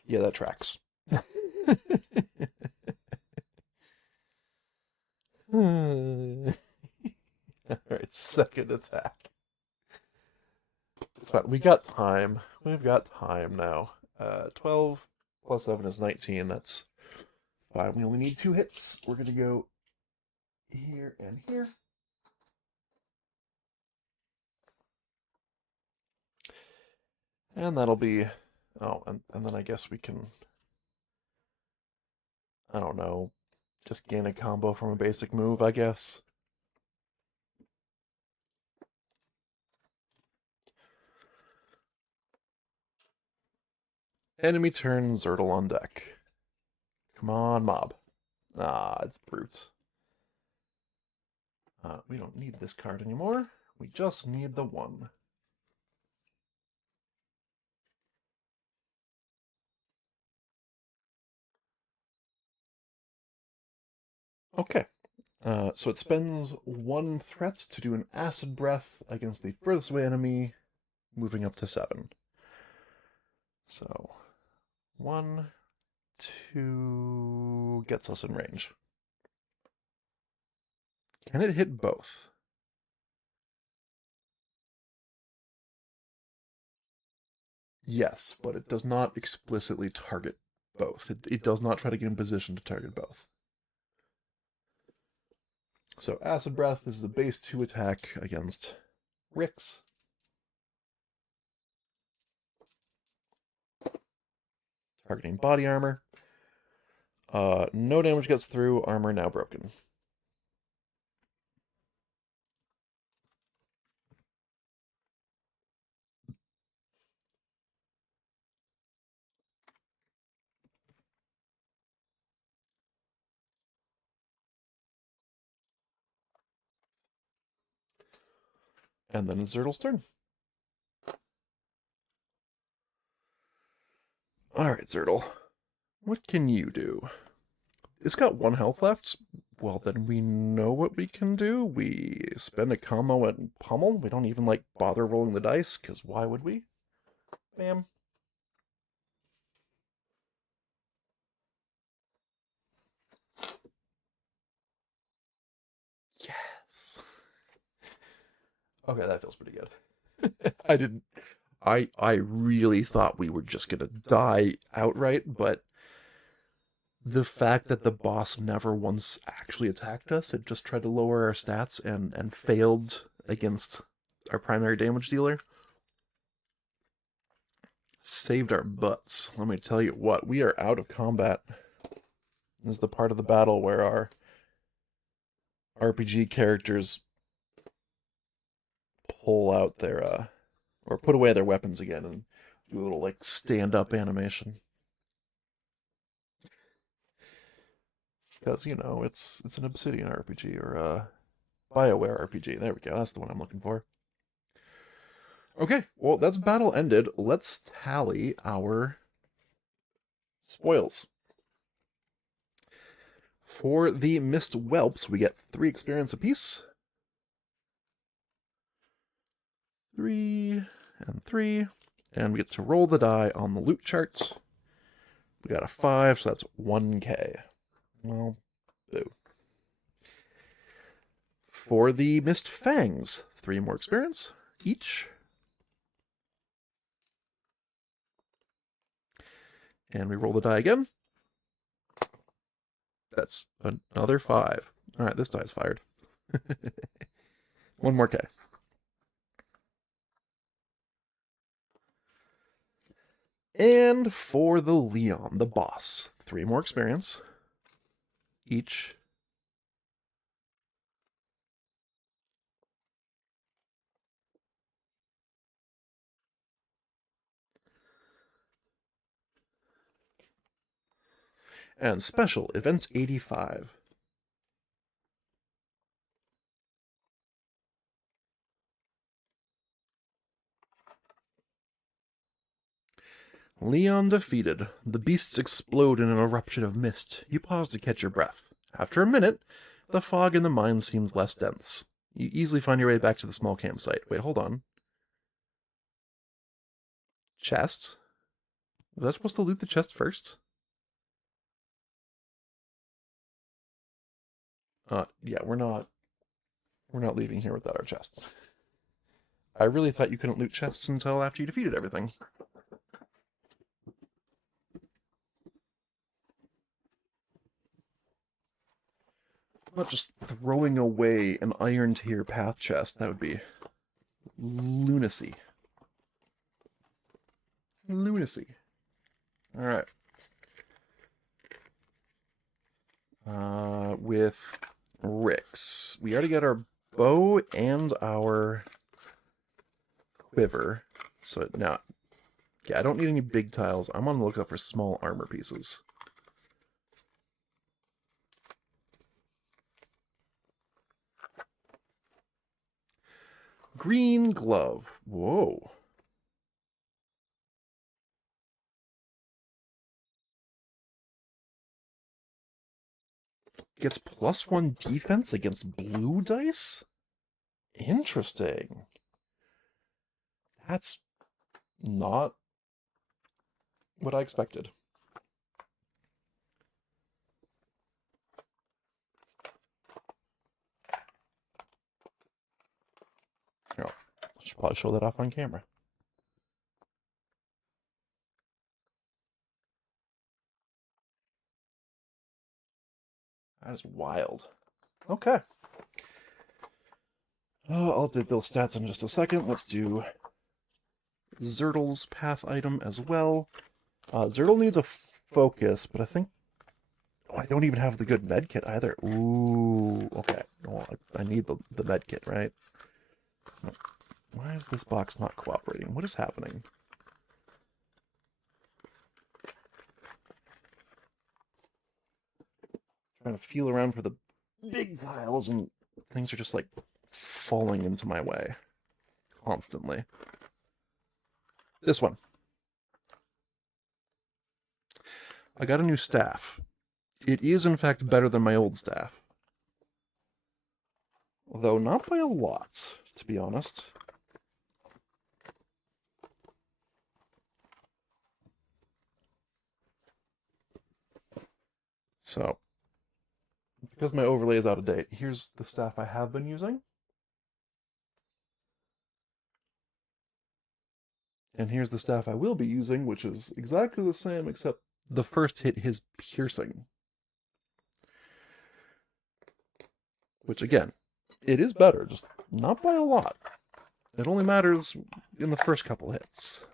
Yeah, that tracks. Alright, second attack. It's fine. We got time. We've got time now. 12 plus 7 is 19. That's fine. We only need 2 hits. We're going to go here and here. And that'll be... Oh, and then I guess we can... I don't know. Just gain a combo from a basic move, I guess. Enemy turn, Zertle on deck. Come on, mob. Ah, it's brute. We don't need this card anymore. We just need the 1. Okay. So it spends 1 threat to do an acid breath against the furthest away enemy, moving up to 7. So 1, 2 gets us in range. Can it hit both? Yes, but it does not explicitly target both. It does not try to get in position to target both. So Acid Breath is the base 2 attack against Rix. Targeting body armor. No damage gets through, armor now broken. And then it's Zertle's turn. Alright, Zertle. What can you do? It's got 1 health left. Well, then we know what we can do. We spend a combo and pummel. We don't even, like, bother rolling the dice, because why would we? Bam. Yes. Okay, that feels pretty good. I really thought we were just gonna die outright, but the fact that the boss never once actually attacked us, it just tried to lower our stats and failed against our primary damage dealer, saved our butts. Let me tell you what, we are out of combat. This is the part of the battle where our RPG characters pull out their, or put away their weapons again and do a little, like, stand-up animation. Because, you know, it's an Obsidian RPG, or a BioWare RPG. There we go, that's the one I'm looking for. Okay, well, that's battle ended. Let's tally our spoils. For the Mist Whelps, we get 3 experience apiece. 3 and 3. And we get to roll the die on the loot charts. We got a 5, so that's 1k. Well, boo. For the Mist Fangs, 3 more experience each. And we roll the die again. That's another 5. Alright, this die's fired. 1 more K. And for the Leon, the boss, 3 more experience each. And special, event 85. Leon defeated. The beasts explode in an eruption of mist. You pause to catch your breath. After a minute, the fog in the mine seems less dense. You easily find your way back to the small campsite. Wait, hold on. Chest? Was I supposed to loot the chest first? Yeah, we're not leaving here without our chest. I really thought you couldn't loot chests until after you defeated everything. I'm not just throwing away an Iron Tier path chest. That would be lunacy. Lunacy. Alright. With Rix. We already got our bow and our quiver. So now, yeah, I don't need any big tiles. I'm on the lookout for small armor pieces. Green glove. Whoa. Gets +1 defense against blue dice? Interesting. That's not what I expected. Here, I should probably show that off on camera. That is wild. Okay. I'll update those stats in just a second. Let's do Zertle's path item as well. Zertle needs a focus, but I think... Oh, I don't even have the good medkit either. Ooh, okay. Well, I need the medkit, right? Why is this box not cooperating? What is happening? Trying to feel around for the big vials, and things are just like falling into my way constantly. This one. I got a new staff. It is, in fact, better than my old staff. Though not by a lot, to be honest. So, because my overlay is out of date, here's the staff I have been using. And here's the staff I will be using, which is exactly the same, except the first hit is piercing. Which, again, it is better, just not by a lot. It only matters in the first couple hits.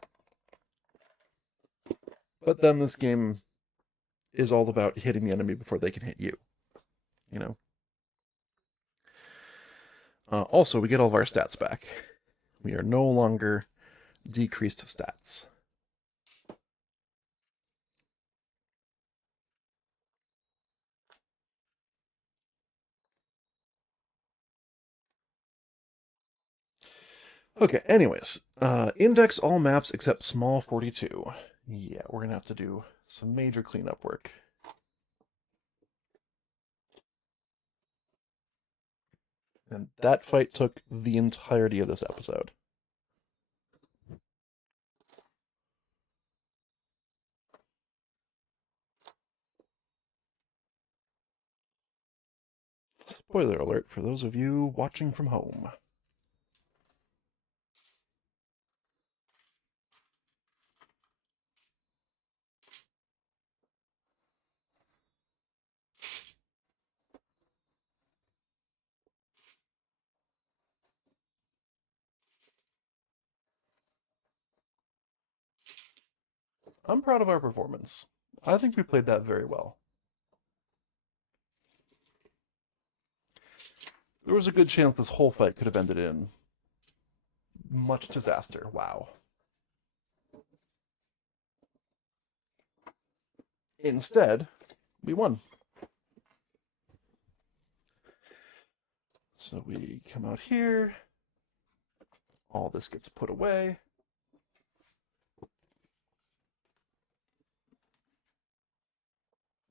But then this game is all about hitting the enemy before they can hit you. You know? Also, we get all of our stats back. We are no longer decreased stats. Okay, anyways. Index all maps except small 42. Yeah, we're going to have to do some major cleanup work. And that fight took the entirety of this episode. Spoiler alert for those of you watching from home. I'm proud of our performance. I think we played that very well. There was a good chance this whole fight could have ended in much disaster. Wow. Instead, we won. So we come out here. All this gets put away.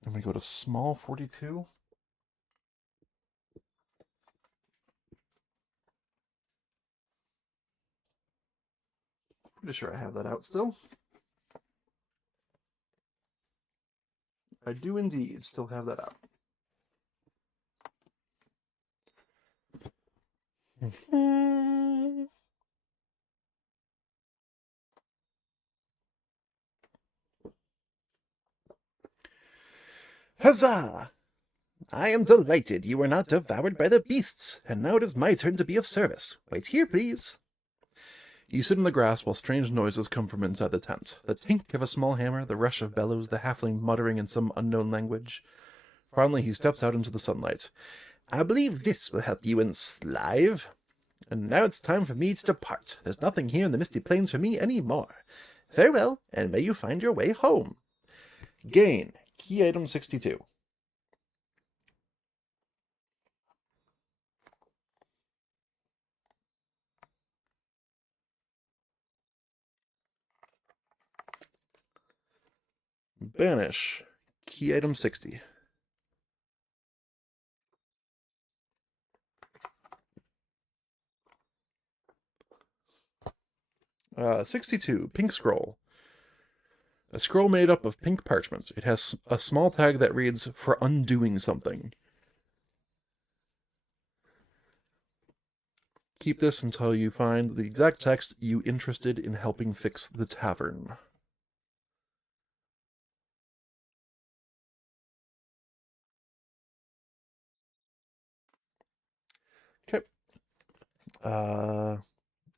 And we go to small 42. Pretty sure I have that out still. I do indeed still have that out. Huzzah! I am delighted you were not devoured by the beasts, and now it is my turn to be of service. Wait here, please. You sit in the grass while strange noises come from inside the tent. The tink of a small hammer, the rush of bellows, the halfling muttering in some unknown language. Finally, he steps out into the sunlight. I believe this will help you enslave. And now it's time for me to depart. There's nothing here in the Misty Plains for me any more. Farewell, and may you find your way home. Gain. Key item 62. Banish. Key item 60. 62. Pink scroll. A scroll made up of pink parchment. It has a small tag that reads, "For undoing something." Keep this until you find the exact text you interested in helping fix the tavern.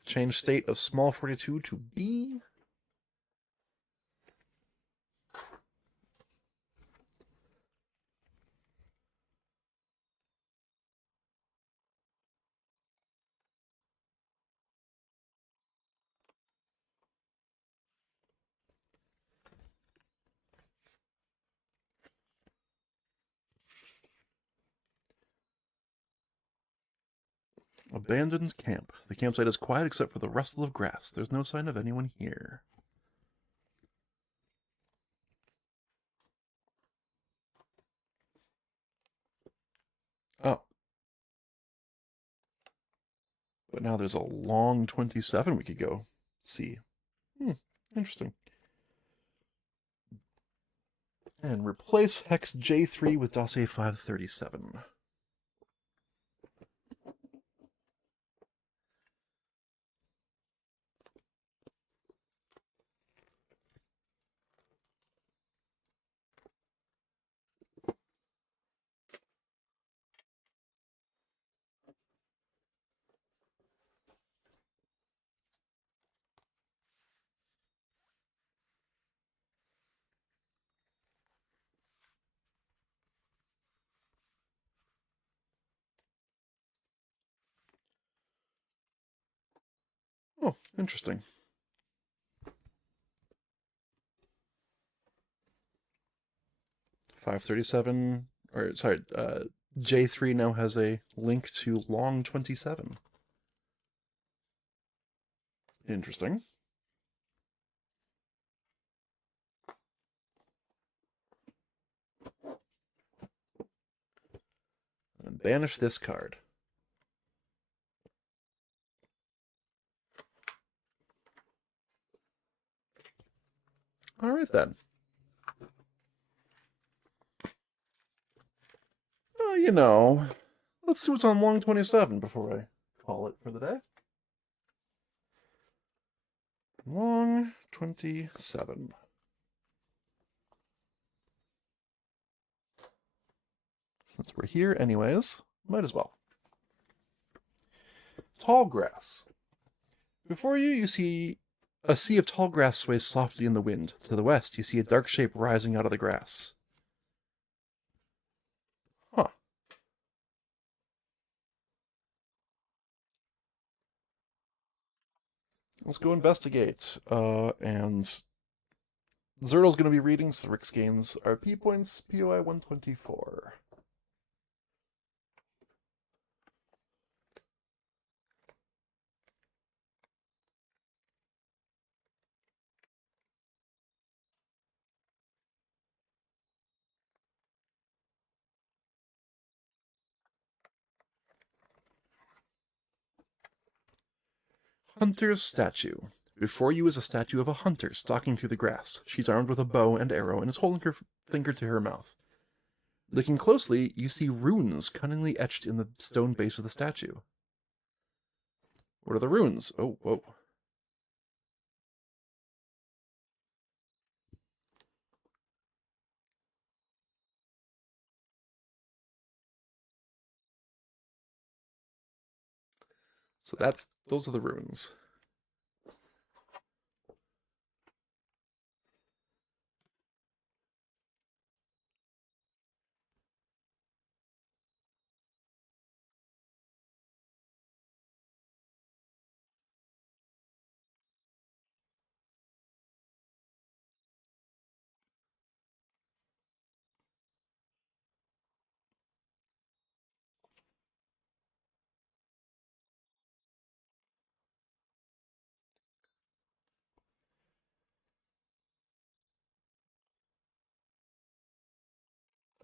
Change state of small 42 to B. Abandoned camp. The campsite is quiet except for the rustle of grass. There's no sign of anyone here. Oh. But now there's a long 27 we could go see. Interesting. And replace hex J3 with DOS A537. Oh, interesting. 537, or sorry, J3 now has a link to long 27. Interesting. And banish this card. Alright then. Well, let's see what's on long 27 before I call it for the day. Long 27. Since we're here anyways, might as well. Tall grass. Before you, you see a sea of tall grass sways softly in the wind. To the west, you see a dark shape rising out of the grass. Huh. Let's go investigate. And Zertle's going to be reading, so Rick's games are P points, POI 124. Hunter's statue. Before you is a statue of a hunter stalking through the grass. She's armed with a bow and arrow and is holding her finger to her mouth. Looking closely, you see runes cunningly etched in the stone base of the statue. What are the runes? Oh, whoa. So those are the runes.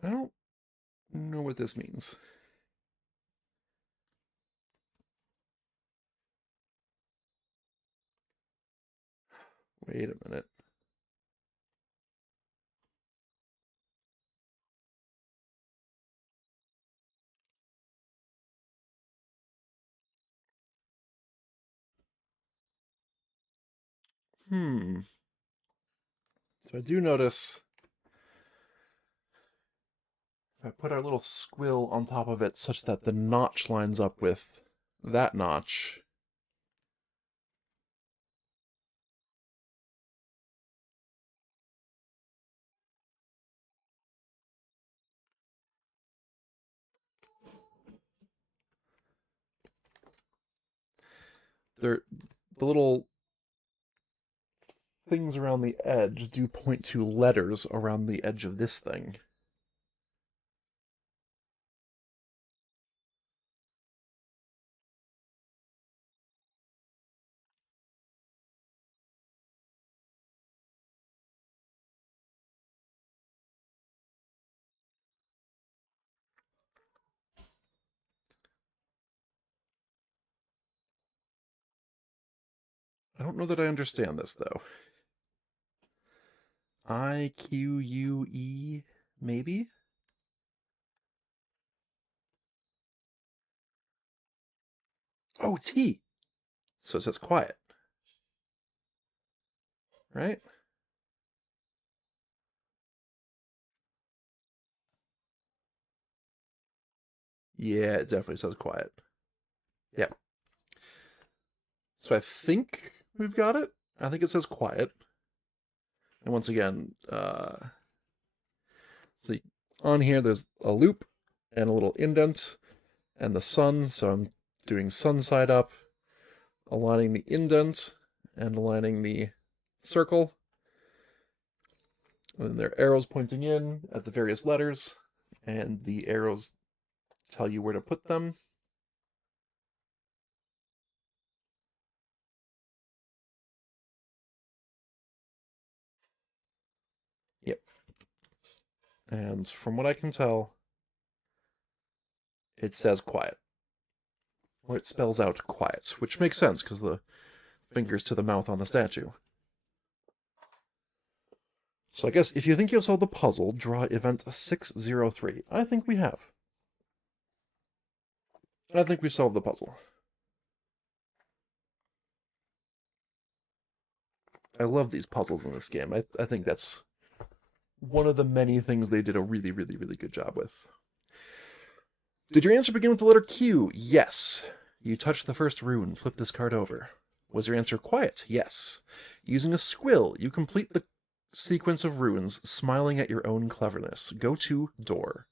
I don't know what this means. Wait a minute. So I do notice if I put our little squill on top of it such that the notch lines up with that notch. The little things around the edge do point to letters around the edge of this thing. I don't know that I understand this, though. IQUE, maybe? Oh, T! So it says quiet, right? Yeah, it definitely says quiet. Yeah. So I think we've got it. I think it says quiet. And once again, so on here there's a loop and a little indent and the sun. So I'm doing sun side up, aligning the indent and aligning the circle. And then there are arrows pointing in at the various letters, and the arrows tell you where to put them. Yep. And from what I can tell, it says quiet. Or it spells out quiet, which makes sense because the fingers to the mouth on the statue. So I guess if you think you'll solve the puzzle, draw event 603. I think we have. I think we solved the puzzle. I love these puzzles in this game. I think that's one of the many things they did a really, really, really good job with. Did your answer begin with the letter Q? Yes. You touched the first rune. Flip this card over. Was your answer quiet? Yes. Using a squill, you complete the sequence of runes, smiling at your own cleverness. Go to door.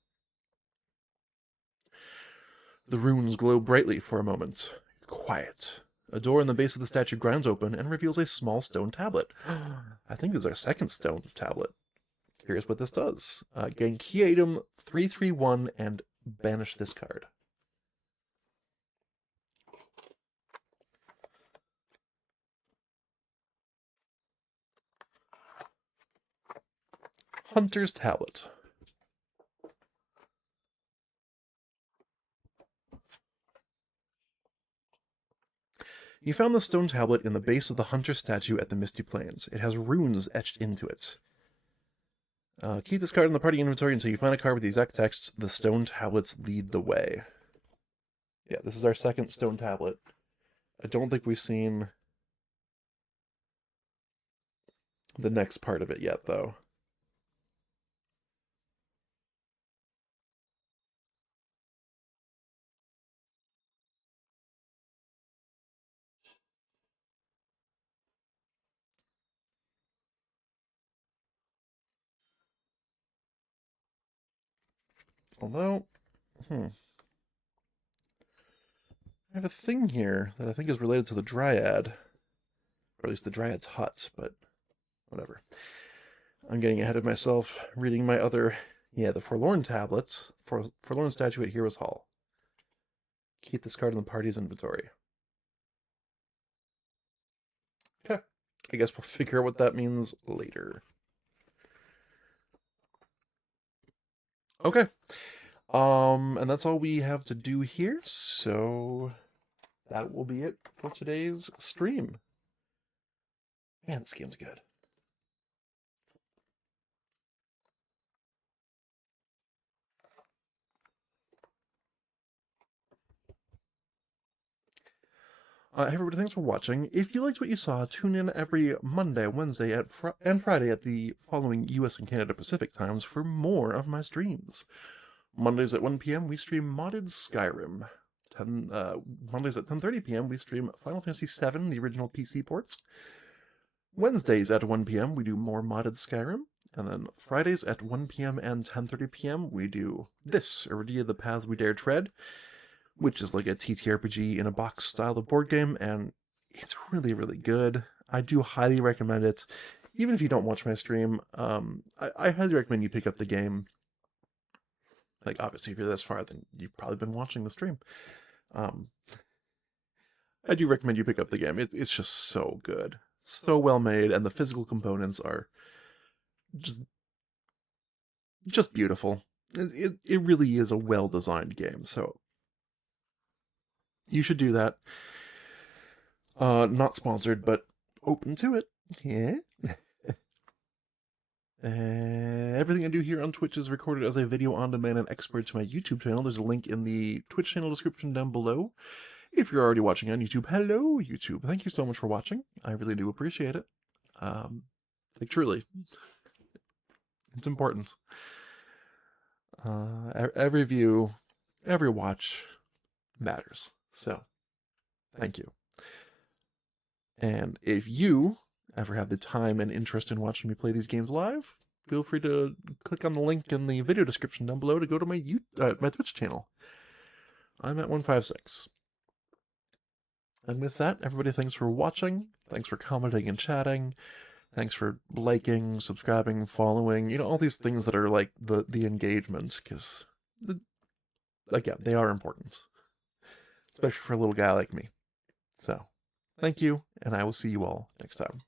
The runes glow brightly for a moment. Quiet. A door in the base of the statue grinds open and reveals a small stone tablet. I think this is our second stone tablet. Curious what this does. Gain key item 331 and banish this card. Hunter's Tablet. You found the stone tablet in the base of the hunter statue at the Misty Plains. It has runes etched into it. Keep this card in the party inventory until you find a card with the exact text, the stone tablets lead the way. Yeah, this is our second stone tablet. I don't think we've seen the next part of it yet, though. Although, I have a thing here that I think is related to the Dryad. Or at least the Dryad's hut, but whatever. I'm getting ahead of myself, reading my other... Yeah, the Forlorn Tablets. Forlorn Statue at Heroes Hall. Keep this card in the party's inventory. Okay. I guess we'll figure out what that means later. Okay. And that's all we have to do here, so that will be it for today's stream. Man, this game's good. Hey everybody, thanks for watching. If you liked what you saw, tune in every Monday, Wednesday, and Friday at the following US and Canada Pacific times for more of my streams. Mondays at 1 p.m. we stream modded Skyrim. Mondays at 10:30 p.m. we stream Final Fantasy VII, the original PC ports. Wednesdays at 1 p.m. we do more modded Skyrim. And then Fridays at 1 p.m. and 10:30 p.m. we do this, Arydia the Paths We Dare Tread, which is like a TTRPG in a box style of board game, and it's really, really good. I do highly recommend it. Even if you don't watch my stream, I highly recommend you pick up the game. Like, obviously, if you're this far, then you've probably been watching the stream. Um, I do recommend you pick up the game. It's just so good. So well made, and the physical components are just beautiful. It really is a well-designed game, so you should do that. Not sponsored, but open to it. Yeah. Everything I do here on Twitch is recorded as a video on demand and exported to my YouTube channel. There's a link in the Twitch channel description down below. If you're already watching on YouTube, hello YouTube. Thank you so much for watching. I really do appreciate it. Like, truly, it's important. Every view, every watch matters. So, thank you. And if you ever have the time and interest in watching me play these games live, feel free to click on the link in the video description down below to go to my my Twitch channel. I'm at 156. And with that, everybody, thanks for watching. Thanks for commenting and chatting. Thanks for liking, subscribing, following, all these things that are like the engagement, because, again, they are important. Especially for a little guy like me. So, thank you, and I will see you all next time.